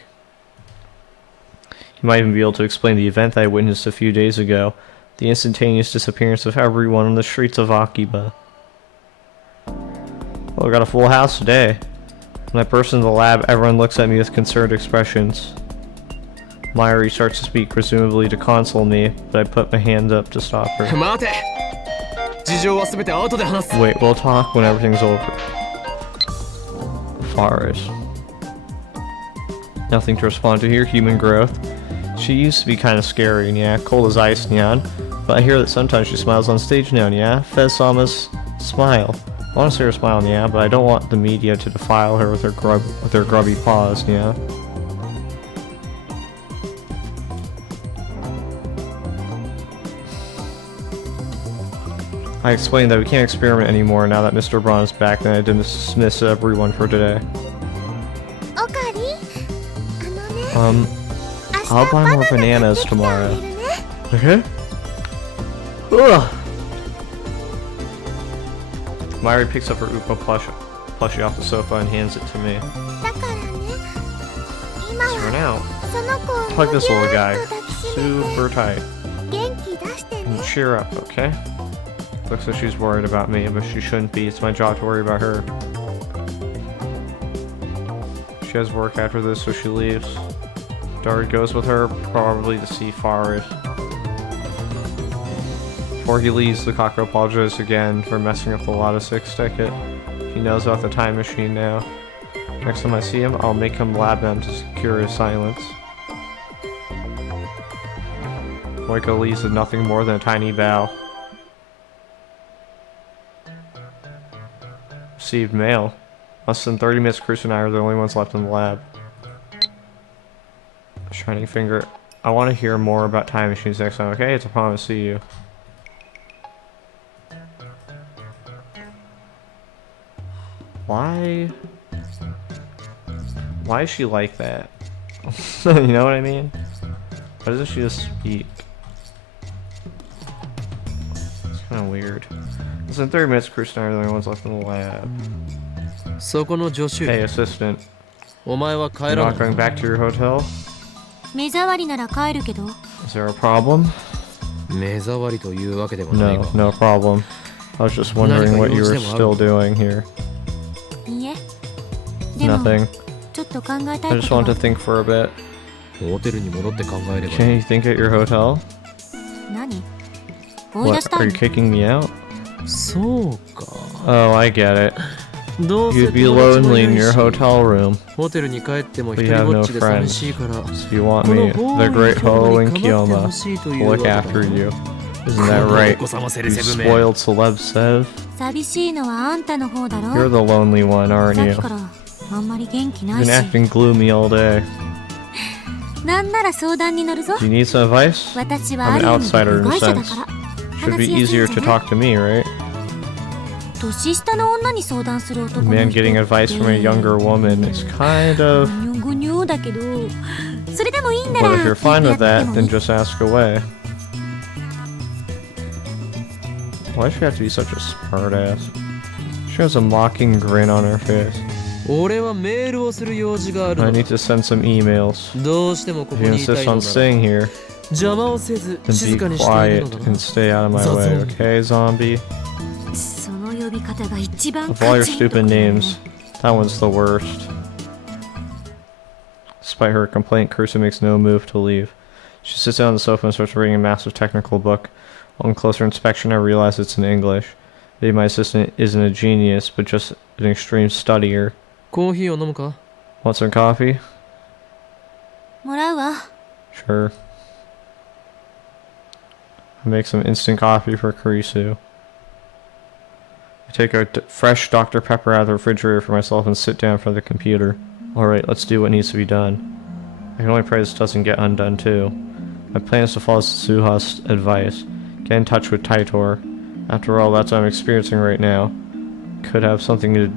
He might even be able to explain the event I witnessed a few days ago. The instantaneous disappearance of everyone on the streets of Akiba. Well, we got a full house today. When I burst into the lab, everyone looks at me with concerned expressions. Mayuri starts to speak, presumably to console me, but I put my hand up to stop her. 待て。事情はすべて後で話す。 Wait, we'll talk when everything's over. Forest. Nothing to respond to here, human growth. She used to be kind of scary, yeah, cold as ice, Nyan. But I hear that sometimes she smiles on stage now, yeah? Fez-sama's smile. I want to see her smile, yeah, but I don't want the media to defile her with their grubby paws, yeah? I explained that we can't experiment anymore now that Mr. Braun is back, and I dismiss everyone for today. おかり、あのね、 I'll buy more 明日バナナ bananas 買ってきてあ tomorrow. げるね。 Okay? Ugh! Mayuri picks up her Upa plushie off the sofa and hands it to me. だからね、今 For は now, その子を hug this ぎゅ little ーっ guy. と抱きしめ Super tight. て元気出してね。 And cheer up, okay? Looks like she's worried about me, but she shouldn't be. It's my job to worry about her. She has work after this, so she leaves. Dart goes with her, probably to see Forest. Before he leaves, the cocker apologizes again for messing up the Lotto 6 ticket. He knows about the time machine now. Next time I see him, I'll make him lab them to secure his silence. Moiko leaves with nothing more than a tiny bow. Received mail. Less than 30 minutes, Chris and I are the only ones left in the lab. Shining finger. I want to hear more about time machines next time, okay? It's a promise. See you. Why is she like that? You know what I mean? Why doesn't she just speak? It's kind of weird. Less than 30 minutes, Chris and I are the only ones left in the lab. そこの助手、 Hey, assistant. お前は帰 You're ら not ない。 going back to your hotel? 目障りなら帰るけど Is there a problem? 目障りというわけでもない No, が。 no problem. I was just wondering what you were still doing here. いいえでも Nothing. ちょっと考えた I いこ just と want to は think for a bit. ホテルに戻って考えればいい。 Can you think at your hotel? 何追い出し What? た Are い you の kicking me out? そうか。 Oh, I get it. どうせ You'd be 友達も lonely い in ない your し hotel room. ホテルに帰っても We 一人 have ぼっ no ちで寂 friends. しいから、 So you want こ me, の the 遠い great とこ Ho ろ and に構って Kiyoma, ほしいと to いうわ look けだ after ろ you. う。 Isn't that この right? お子様セ You レセブめ。 spoiled celeb Sev? 寂しいのはあんたの方だろ You're the lonely one, さ aren't っ you? きからあんまり元気な You've い been し acting gloomy all day. なんなら相談に乗るぞ Do you need some advice? 私は I'm あ an る意味 outsider in 部 a 外者だ sense. から Sure, should be easier to talk to me, right? 年下の女に相談する男 A の man 人 getting advice from a younger woman is kind of... ぐにょぐにょだけど、それでもいいんなら But if you're fine with 聞いてや that, っても then いい just ask away. Why does she have to be such a smartass? She has a mocking grin on her face. 俺はメールをする用事がある I の need to send some emails. どうしてもこ If こ you にいた insist いの on なら staying here, 邪魔をせず then 静か be にしている quiet のだ and な stay out of my way, okay, zombie? その呼び方が一番 Of all your カチンと stupid くるね names, that one's the worst. Despite her complaint, Caruso makes no move to leave. She sits down on the sofa and starts reading a massive technical book. On closer inspection, I realize it's in English. Maybe my assistant isn't a genius, but just an extreme studier. コーヒーを飲むか Want some coffee? もらうわ Sure. I make some instant coffee for Karisu. I take a fresh Dr. Pepper out of the refrigerator for myself and sit down in front of the computer. Alright, let's do what needs to be done. I can only pray this doesn't get undone too. My plan is to follow Suha's advice. Get in touch with Taitor. After all, that's what I'm experiencing right now. Could have something to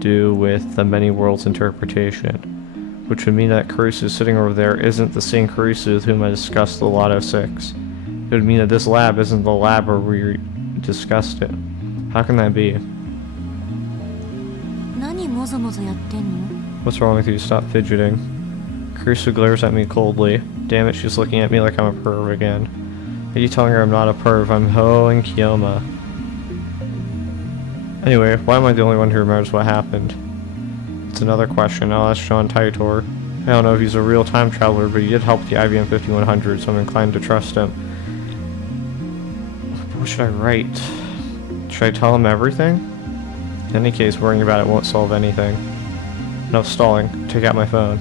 do with the many worlds interpretation. Which would mean that Karisu sitting over there isn't the same Karisu with whom I discussed the Lotto 6. It would mean that this lab isn't the lab where we discussed it. How can that be? 何もぞもぞやってんの What's wrong with you? Stop fidgeting. Karisu glares at me coldly. Damn it, she's looking at me like I'm a perv again. Are you telling her I'm not a perv? I'm Ho and Kiyoma. Anyway, why am I the only one who remembers what happened? It's another question. I'll ask Sean Taitor. I don't know if he's a real time traveler, but he did help the IBM 5100, so I'm inclined to trust him. What should I write? Should I tell him everything? In any case, worrying about it won't solve anything. Enough stalling. Take out my phone.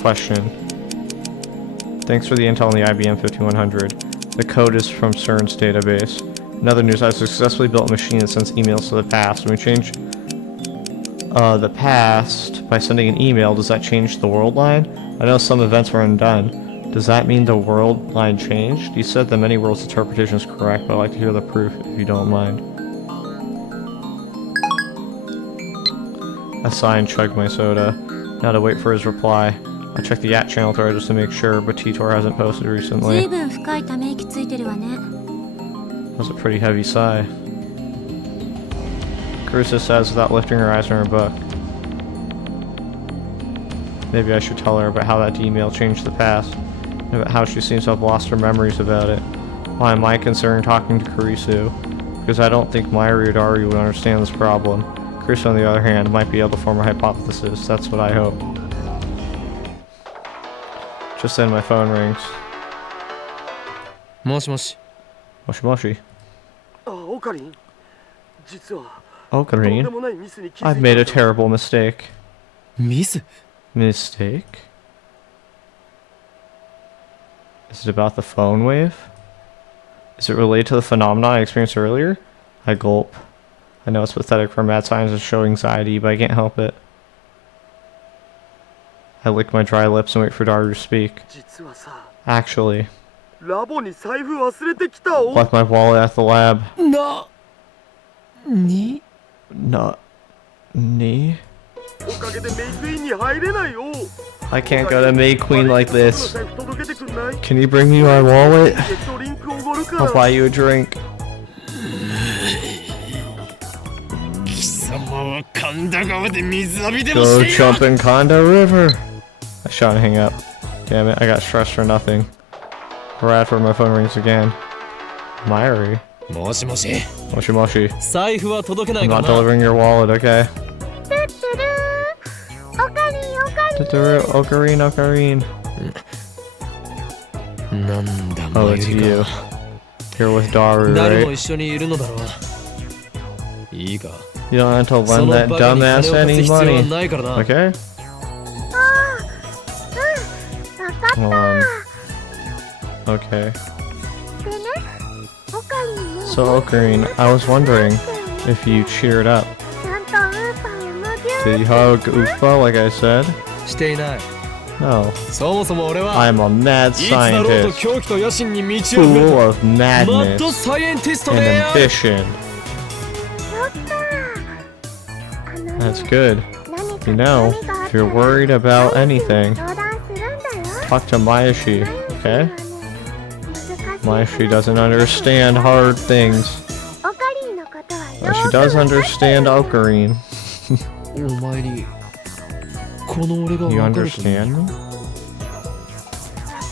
Question. Thanks for the intel on the IBM 5100. The code is from CERN's database. In other news, I've successfully built a machine that sends emails to the past. When we change the past by sending an email, does that change the world line? I know some events were undone. Does that mean the world line changed? You said the many worlds interpretation is correct, but I'd like to hear the proof if you don't mind. I sigh and chug my soda. Now to wait for his reply. I check the Yat channel thread just to make sure, but Titor hasn't posted ず recently. いぶん深いため息ついてるわね That was a pretty heavy sigh. Caruso says without lifting her eyes from her book. Maybe I should tell her about how that email changed the past, and about how she seems to have lost her memories about it. Why am I considering talking to Karisu? Because I don't think Mairi or Dari would understand this problem. Karisu, on the other hand, might be able to form a hypothesis. That's what I hope. Just then my phone rings. もしもし Moshi moshi. あ、オカリン。実は Ocarine, I've made a terrible mistake. ミス Mistake? Is it about the phone wave? Is it related to the phenomena I experienced earlier? I gulp. I know it's pathetic for a mad scientist to show anxiety, but I can't help it. I lick my dry lips and wait for Daru to speak. Actually, ラボに財布忘れてきたお。 left my wallet at the lab. なに Not knee. おかげでメイクインに入れないよ。 I can't go to May Queen like this. 財布届けてくんない？ Can you bring me my wallet? ドリンクおごるか I'll ら。 buy you a drink. 貴様は神田川で水浴びでも Go してよ jump in Konda River. I shot and hang up. Damn it, I got stressed for nothing. Radford, my phone rings again. Mairi. もしもし Moshi moshi. 財布は届けない I'm か not な delivering your wallet, okay? トゥトゥルーオカリンオカリン Tutoru, Ocarine, Ocarine. なんだ Oh, マ it's ユリ you. か You're with Daru, 誰も right? 一緒にいるのだろういいか You don't have to そ lend の that バカに金を dumbass 貸す any 必要は money. ないからな Okay? わかった Hold on. Okay. でねオカリンも So, Ocarine, I was wondering if you cheered up. ちゃんとウーパーをむぎゅ Did you hug Ufa like I said? していない No, No. そもそも俺は I'm a mad いつだろうと scientist, 狂気と野心に満ち溢れ full た of マッド madness サイエンティスト and である ambition. そっか。That's good. 何か You know, 悩みがあっ if たら you're worried about 相 anything, 談するんだよ。 talk to Mayashi, 悩 okay? みはね、難しい Mayashi doesn't understand hard things, オカリンのことは but she よ does くわかってる understand Ocarine. お前にこの俺が You 分かると understand me? わ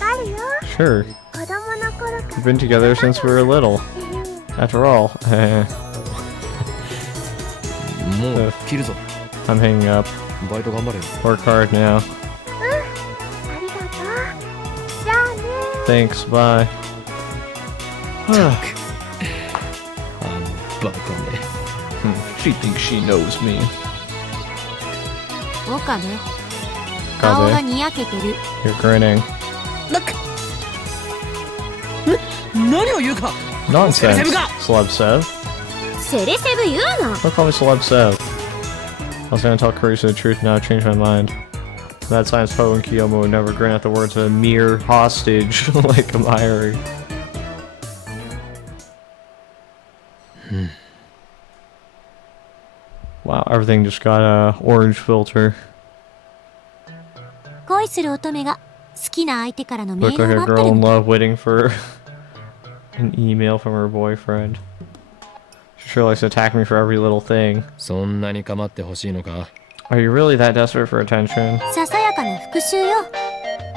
かるよ。 Sure. 子供の頃か We've been together since we were little. ら。 After all, もう切るぞ I'm hanging up. バイト頑張れよ Work hard now. ありがとう。じゃあね。 Thanks, bye. あのバカめ She thinks she knows me. 岡部、顔が Kabe, にやけてる。 you're grinning. 何を言うか Nonsense, Sev-ga! Celeb Sev. セレセブ言うな。 Don't call me Celeb Sev. I was gonna tell Carissa the truth, now I've changed my mind. That science poet and Kiyomo would never grin at the words of a mere hostage like Mayuri. Wow, everything just got a orange filter. 恋する乙女が好きな相手からのメー Look ル like を a 待って girl る in んだ。 love waiting for an email from her boyfriend. She sure likes to attack me for every little thing. そんなに構ってほしいのか Are you really that desperate for attention? ささやかな復讐よ。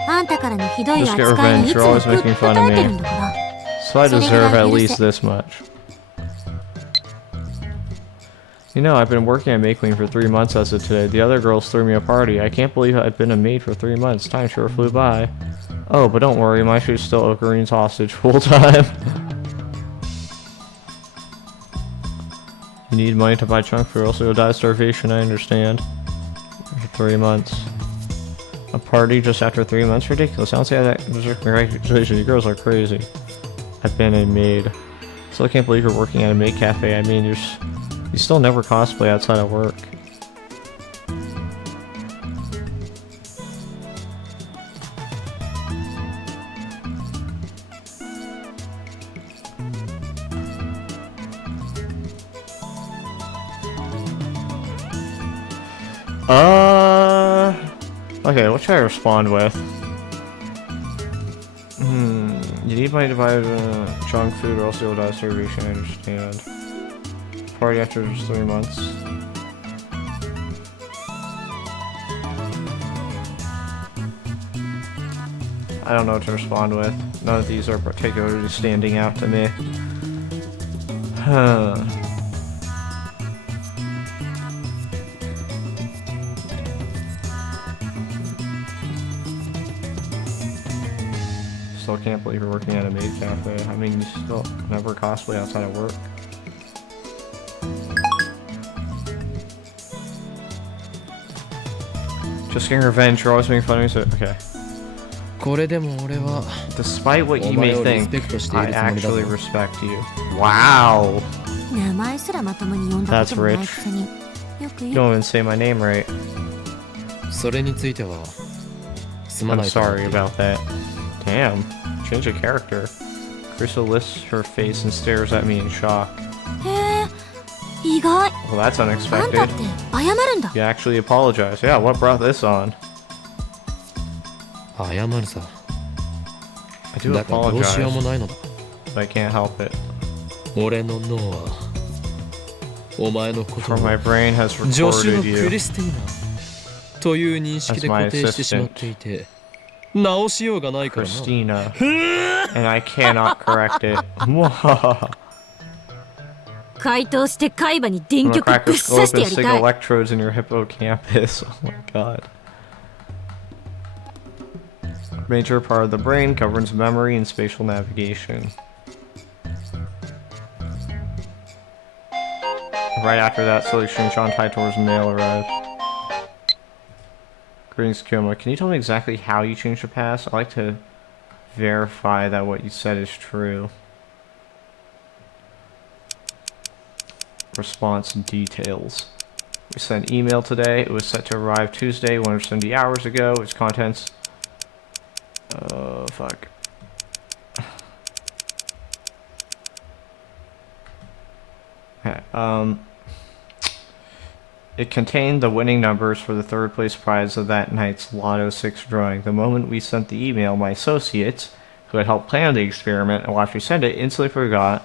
あんたからのひどい Just get 扱いに revenge. いつ You're も always making fun 答 of えてる me. んだから。 So I deserve at Sorry, least this much. You know, I've been working at Maid Queen for 3 months as of today. The other girls threw me a party. I can't believe I've been a maid for 3 months. Time sure flew by. Oh, but don't worry, my shoe's still Ocarine's hostage full time. You need money to buy junk food, else you'll die of starvation, I understand. For 3 months. A party just after 3 months? Ridiculous. I don't say that. Congratulations, you girls are crazy. I've been a maid. Still can't believe you're working at a maid cafe. I mean, you still never cosplay outside of work. Okay, what should I respond with? You need money to buy junk food or else you'll die of starvation, I understand. Party after just 3 months. I don't know what to respond with. None of these are particularly standing out to me. Still can't believe you're working at a maid cafe. I mean, you still never cosplay outside of work. Just getting revenge, you're always making fun of me, so okay. これでも俺は Despite what you お前 may をリ think, スペクトしてい I るつもりだ actually ぞ respect you. Wow! 名前すらまともに呼んだこともないくせに。よく You 言う。 don't even say my name right. それについてはすま I'm ないと思って sorry いる about that. Damn. Change of character. Crystal lifts her face and stares at me in shock. へえ、意外。 Well, that's あんた unexpected. って謝るんだ。 You actually apologize. Yeah, what brought this on? 謝るさ I do だからどうしよう apologize, もないのだ but I can't help it. 俺の脳はお前のこと For を my brain has 助手の recorded ク you リスティーナという認識で as my 固定してしまっていて直しようがないからな Christina, and I cannot correct it. 回答して海馬に電 I'm gonna 極 crack ぶ a っ刺し scope て and やり stick たい。 electrodes in your hippocampus. Oh my god. Major part of the brain governs memory and spatial navigation. Right after that, Solution Sean Taitor's mail arrived. Greetings, Kyoma. Can you tell me exactly how you changed the past? I'd like to verify that what you said is true. Response details. We sent email today. It was set to arrive Tuesday, 170 hours ago. Its contents Oh, fuck. Okay, it contained the winning numbers for the third place prize of that night's Lotto 6 drawing. The moment we sent the email, my associates, who had helped plan the experiment and watched me send it, instantly forgot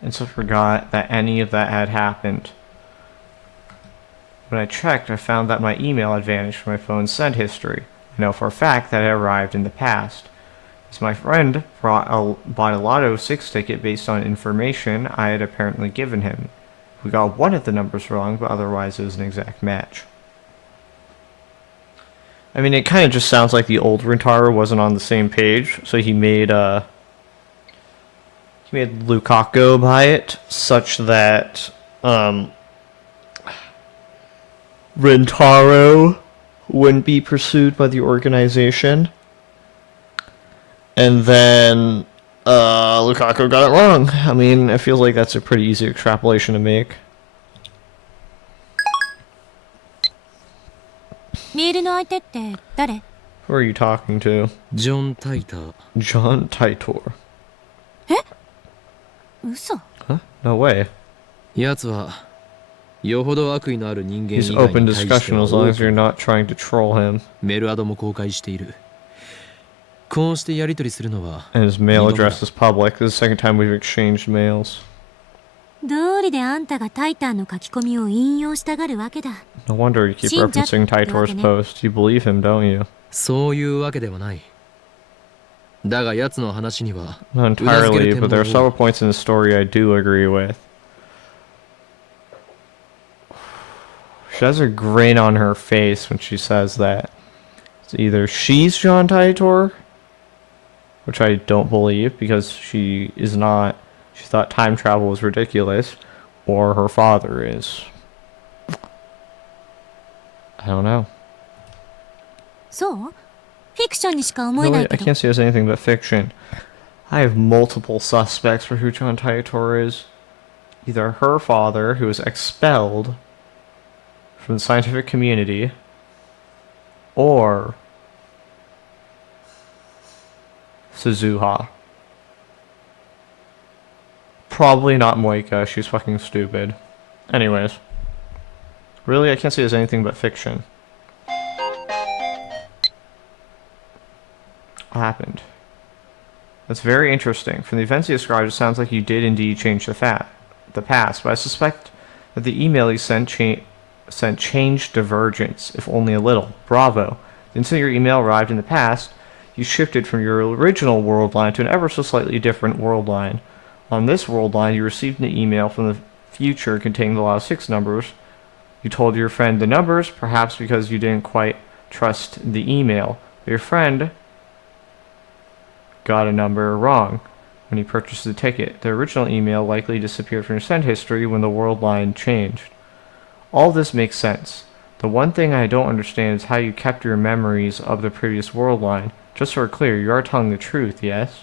that any of that had happened. When I checked, I found that my email had vanished from my phone's send history. I know for a fact that it arrived in the past. As my friend bought a Lotto 6 ticket based on information I had apparently given him. We got one of the numbers wrong, but otherwise it was an exact match. I mean, it kind of just sounds like the old Rintaro wasn't on the same page, so he made Lukaku buy it, such that Rintaro wouldn't be pursued by the organization. And then Lukaku got it wrong. I mean, I feel like that's a pretty easy extrapolation to make. メールの相手って誰？ Who are you talking to? ジョン・タイター。 John Titor. 嘘。 Huh? No way. やつはよほど悪意のある人間以 He's 外 open に対して discussion は as long 多 as you're く not trying to troll him. メールアドも公開している。こうしてやり取りするのは And his mail address is public. This is the second time we've exchanged mails. 道理であんたがタイタンの書き込みを引用したがるわけだ。 No wonder you keep referencing Titor's post. You believe him, don't you? そういうわけではない。だがやつの話には Not entirely, but there are several points in the story I do agree with. She has a grin on her face when she says that. It's either she's John Titor, which I don't believe because she is not. She thought time travel was ridiculous, or her father is. I don't know. そう？フィクションにしか思え No, な I いけど。 can't see it as anything but fiction. I have multiple suspects for who John Titor is. Either her father, who was expelled from the scientific community, or Suzuha. Probably not Moika, she's fucking stupid. Anyways. Really, I can't see it as anything but fiction. What happened? That's very interesting. From the events you described, it sounds like you did indeed change the past, but I suspect that the email you sent changed Divergence, if only a little. Bravo. The instant your email arrived in the past, you shifted from your original world line to an ever so slightly different world line. On this world line, you received an email from the future containing the Law 6 numbers. You told your friend the numbers, perhaps because you didn't quite trust the email. But your friend got a number wrong when he purchased the ticket. The original email likely disappeared from your send history when the world line changed. All this makes sense. The one thing I don't understand is how you kept your memories of the previous world line. Just so we're clear, you are telling the truth, yes?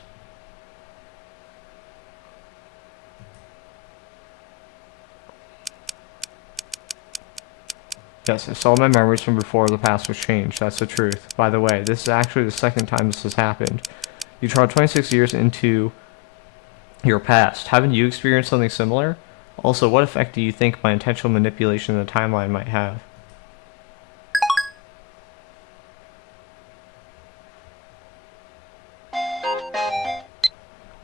Yes, I saw my memories from before the past was changed. That's the truth. By the way, this is actually the second time this has happened. You traveled 26 years into your past. Haven't you experienced something similar? Also, what effect do you think my intentional manipulation of the timeline might have?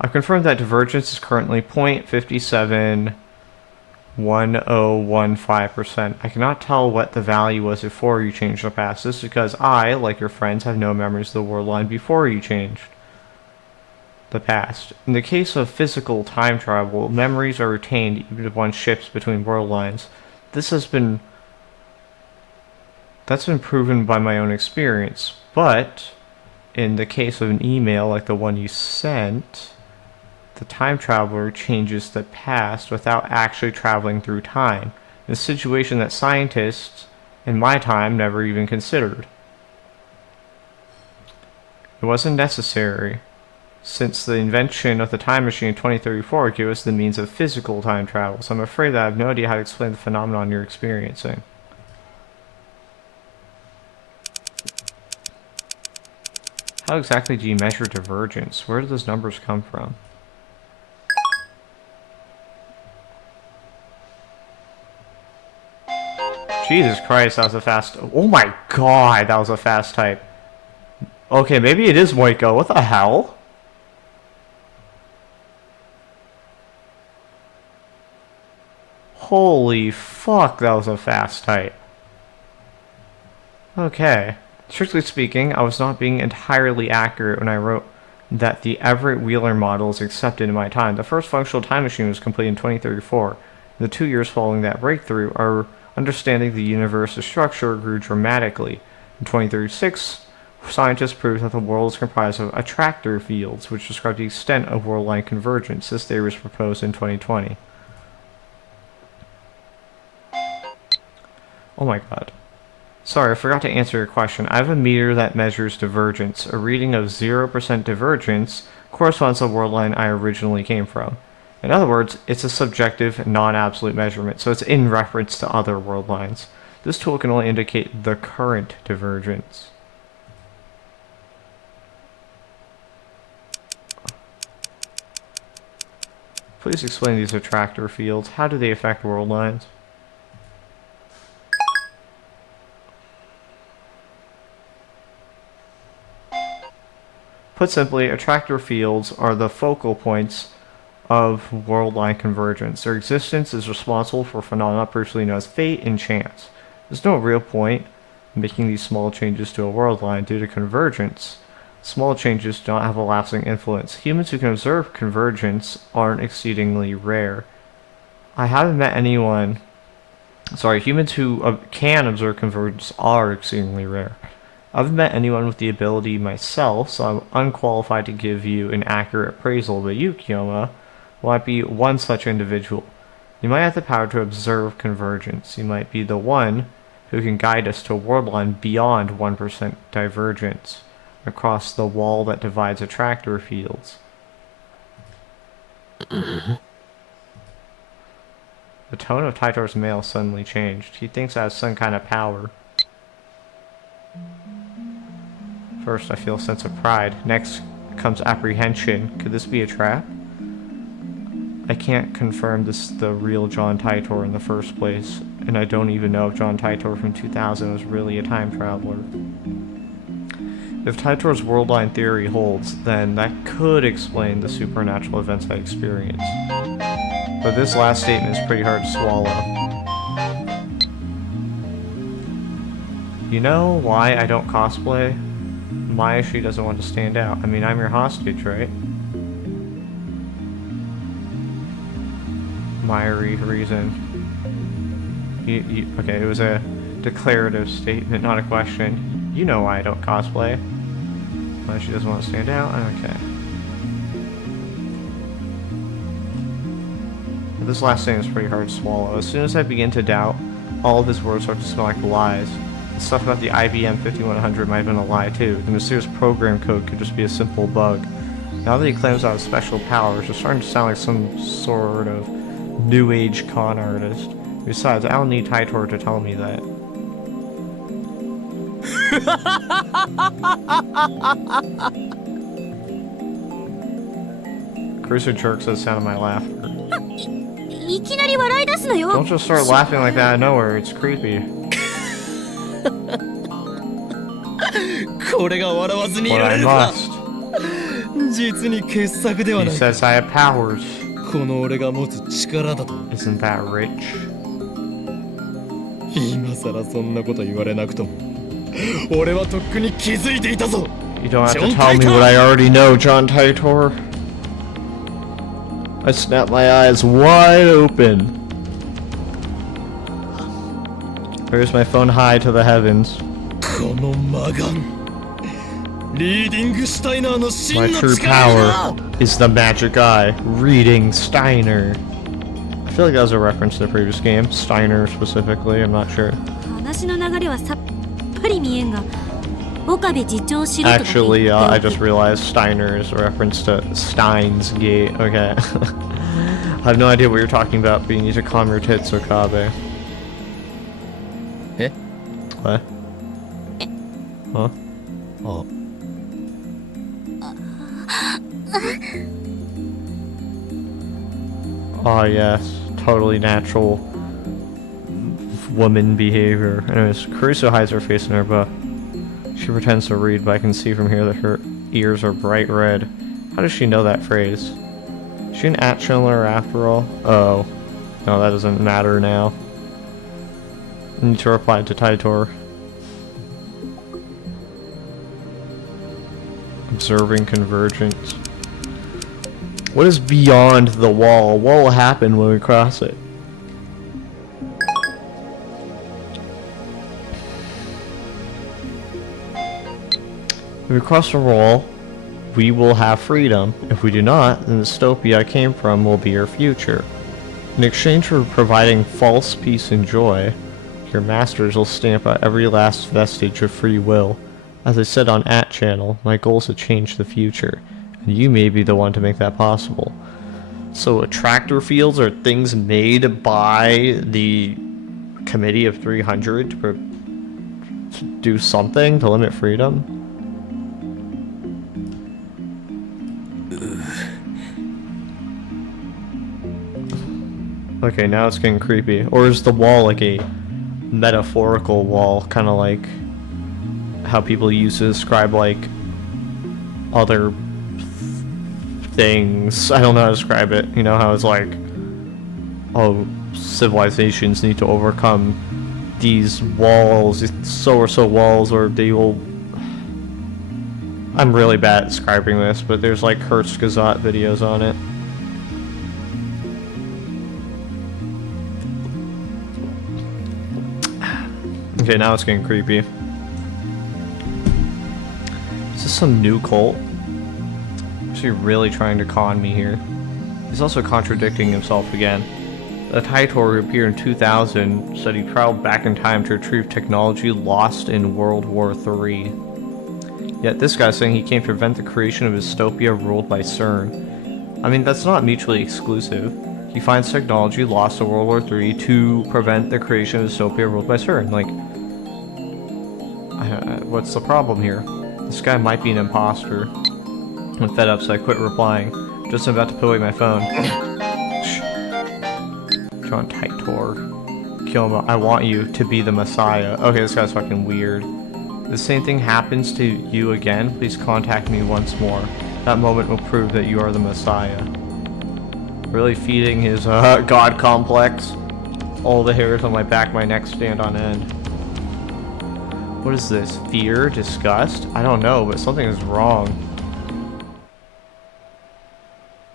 I've confirmed that divergence is currently 0.571015%. I cannot tell what the value was before you changed the past. This is because I, like your friends, have no memories of the world line before you changed the past. In the case of physical time travel, memories are retained even if one shifts between world lines. That's been proven by my own experience. But in the case of an email like the one you sent, the time traveler changes the past without actually traveling through time, in a situation that scientists in my time never even considered. It wasn't necessary, since the invention of the time machine in 2034 gave us the means of physical time travel, so I'm afraid that I have no idea how to explain the phenomenon you're experiencing. How exactly do you measure divergence? Where do those numbers come from? Jesus Christ, that was a fast... Oh my god, that was a fast type. Okay, maybe it is Moiko. What the hell? Holy fuck, that was a fast type. Okay. Strictly speaking, I was not being entirely accurate when I wrote that the Everett Wheeler model is accepted in my time. The first functional time machine was completed in 2034. In the 2 years following that breakthrough, our understanding the universe's structure grew dramatically. In 2036, scientists proved that the world is comprised of attractor fields, which describe the extent of worldline convergence. This theory was proposed in 2020. Oh my god. Sorry, I forgot to answer your question. I have a meter that measures divergence. A reading of 0% divergence corresponds to the world line I originally came from. In other words, it's a subjective, non-absolute measurement, so it's in reference to other world lines. This tool can only indicate the current divergence. Please explain these attractor fields. How do they affect world lines? Put simply, attractor fields are the focal points of world-line convergence. Their existence is responsible for phenomena previously known as fate and chance. There's no real point in making these small changes to a world line due to convergence. Small changes do not have a lasting influence. Humans who can observe convergence aren't exceedingly rare. I haven't met anyone... humans who can observe convergence are exceedingly rare. I haven't met anyone with the ability myself, so I'm unqualified to give you an accurate appraisal, but you, Kyoma, might be one such individual. You might have the power to observe convergence. You might be the one who can guide us to a world line beyond 1% divergence across the wall that divides attractor fields. The tone of Taitor's mail suddenly changed. He thinks I have some kind of power. First, I feel a sense of pride. Next comes apprehension. Could this be a trap? I can't confirm this is the real John Titor in the first place, and I don't even know if John Titor from 2000 was really a time traveler. If Titor's worldline theory holds, then that could explain the supernatural events I experienced. But this last statement is pretty hard to swallow. You know why I don't cosplay? Maya, she doesn't want to stand out. I mean, I'm your hostage, right? Maya reason. Okay, it was a declarative statement, not a question. You know why I don't cosplay. Why she doesn't want to stand out? Okay. But this last thing is pretty hard to swallow. As soon as I begin to doubt, all of his words start to smell like lies. The stuff about the IBM 5100 might have been a lie too. The mysterious program code could just be a simple bug. Now that he claims I have special powers, it's starting to sound like some sort of new age con artist. Besides, I don't need Titor to tell me that. Cruiser jerks at the sound of my laughter. いきなり笑い出すのよ。 Don't just start laughing like that out of nowhere, it's creepy. これが笑わずにい But ら I れるか。 must. 実に傑作では He ないか。 says I have powers. この俺が持つ力だと。 Isn't that rich? 今さらそんなこと言われなくとも、俺はとっくに気づいていたぞ。 You don't have to John tell me Titor! what I already know, John Titor. I snap my eyes wide open. Here's my phone high to the heavens. この魔眼。リーディングシュタイナーの My 真の true 力だ。 power is the magic eye, reading Steiner. I feel like that was a reference to the previous game, Steiner specifically, I'm not sure. 話の流れはさっぱり見えんが、岡部次長しろとか言って Actually, お I く just realized Steiner is a reference to Steins Gate. Okay. I have no idea what you're talking about, but you need to calm your tits, Okabe. え？ What? Huh? あ、Oh yes, totally natural woman behavior. Anyways, Caruso hides her face in her book. She pretends to read, but I can see from here that her ears are bright red. How does she know that phrase? Is she an at-channeler after all? Oh. No, that doesn't matter now. I need to reply to Taitor. Observing convergence. What is beyond the wall? What will happen when we cross it? If we cross the wall, we will have freedom. If we do not, then the dystopia I came from will be our future. In exchange for providing false peace and joy, your masters will stamp out every last vestige of free will. As I said on @channel, my goal is to change the future, and you may be the one to make that possible. So attractor fields are things made by the Committee of 300 to do something to limit freedom? Okay, now it's getting creepy. Or is the wall like a metaphorical wall, kind of like how people use to describe like other things? I don't know how to describe it. You know how it's like, oh, civilizations need to overcome these walls, so or so walls, or they will. I'm really bad at describing this, but there's like Kurzgesagt videos on it. Okay, now it's getting creepy. Is this some new cult? Is he really trying to con me here? He's also contradicting himself again. The Taitor who appeared in 2000 said he traveled back in time to retrieve technology lost in World War III. Yet this guy's saying he came to prevent the creation of a dystopia ruled by CERN. I mean, that's not mutually exclusive. He finds technology lost in World War III to prevent the creation of a dystopia ruled by CERN. Like, what's the problem here? This guy might be an imposter. I'm fed up, so I quit replying. Just about to put away my phone. John Taitor. Kill him. I want you to be the Messiah. Okay, this guy's fucking weird. The same thing happens to you again, please contact me once more. That moment will prove that you are the Messiah. Really feeding his god complex. All the hairs on my back, my neck stand on end. What is this? Fear? Disgust? I don't know, but something is wrong.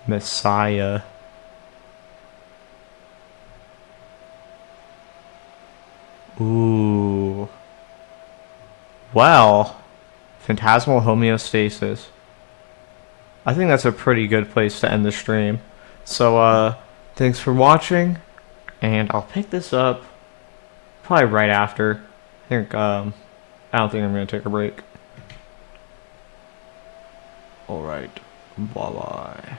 Messiah. Ooh. Well, phantasmal homeostasis. I think that's a pretty good place to end the stream. So, thanks for watching, and I'll pick this up probably right after. I think, I don't think I'm gonna take a break. Alright, bye-bye.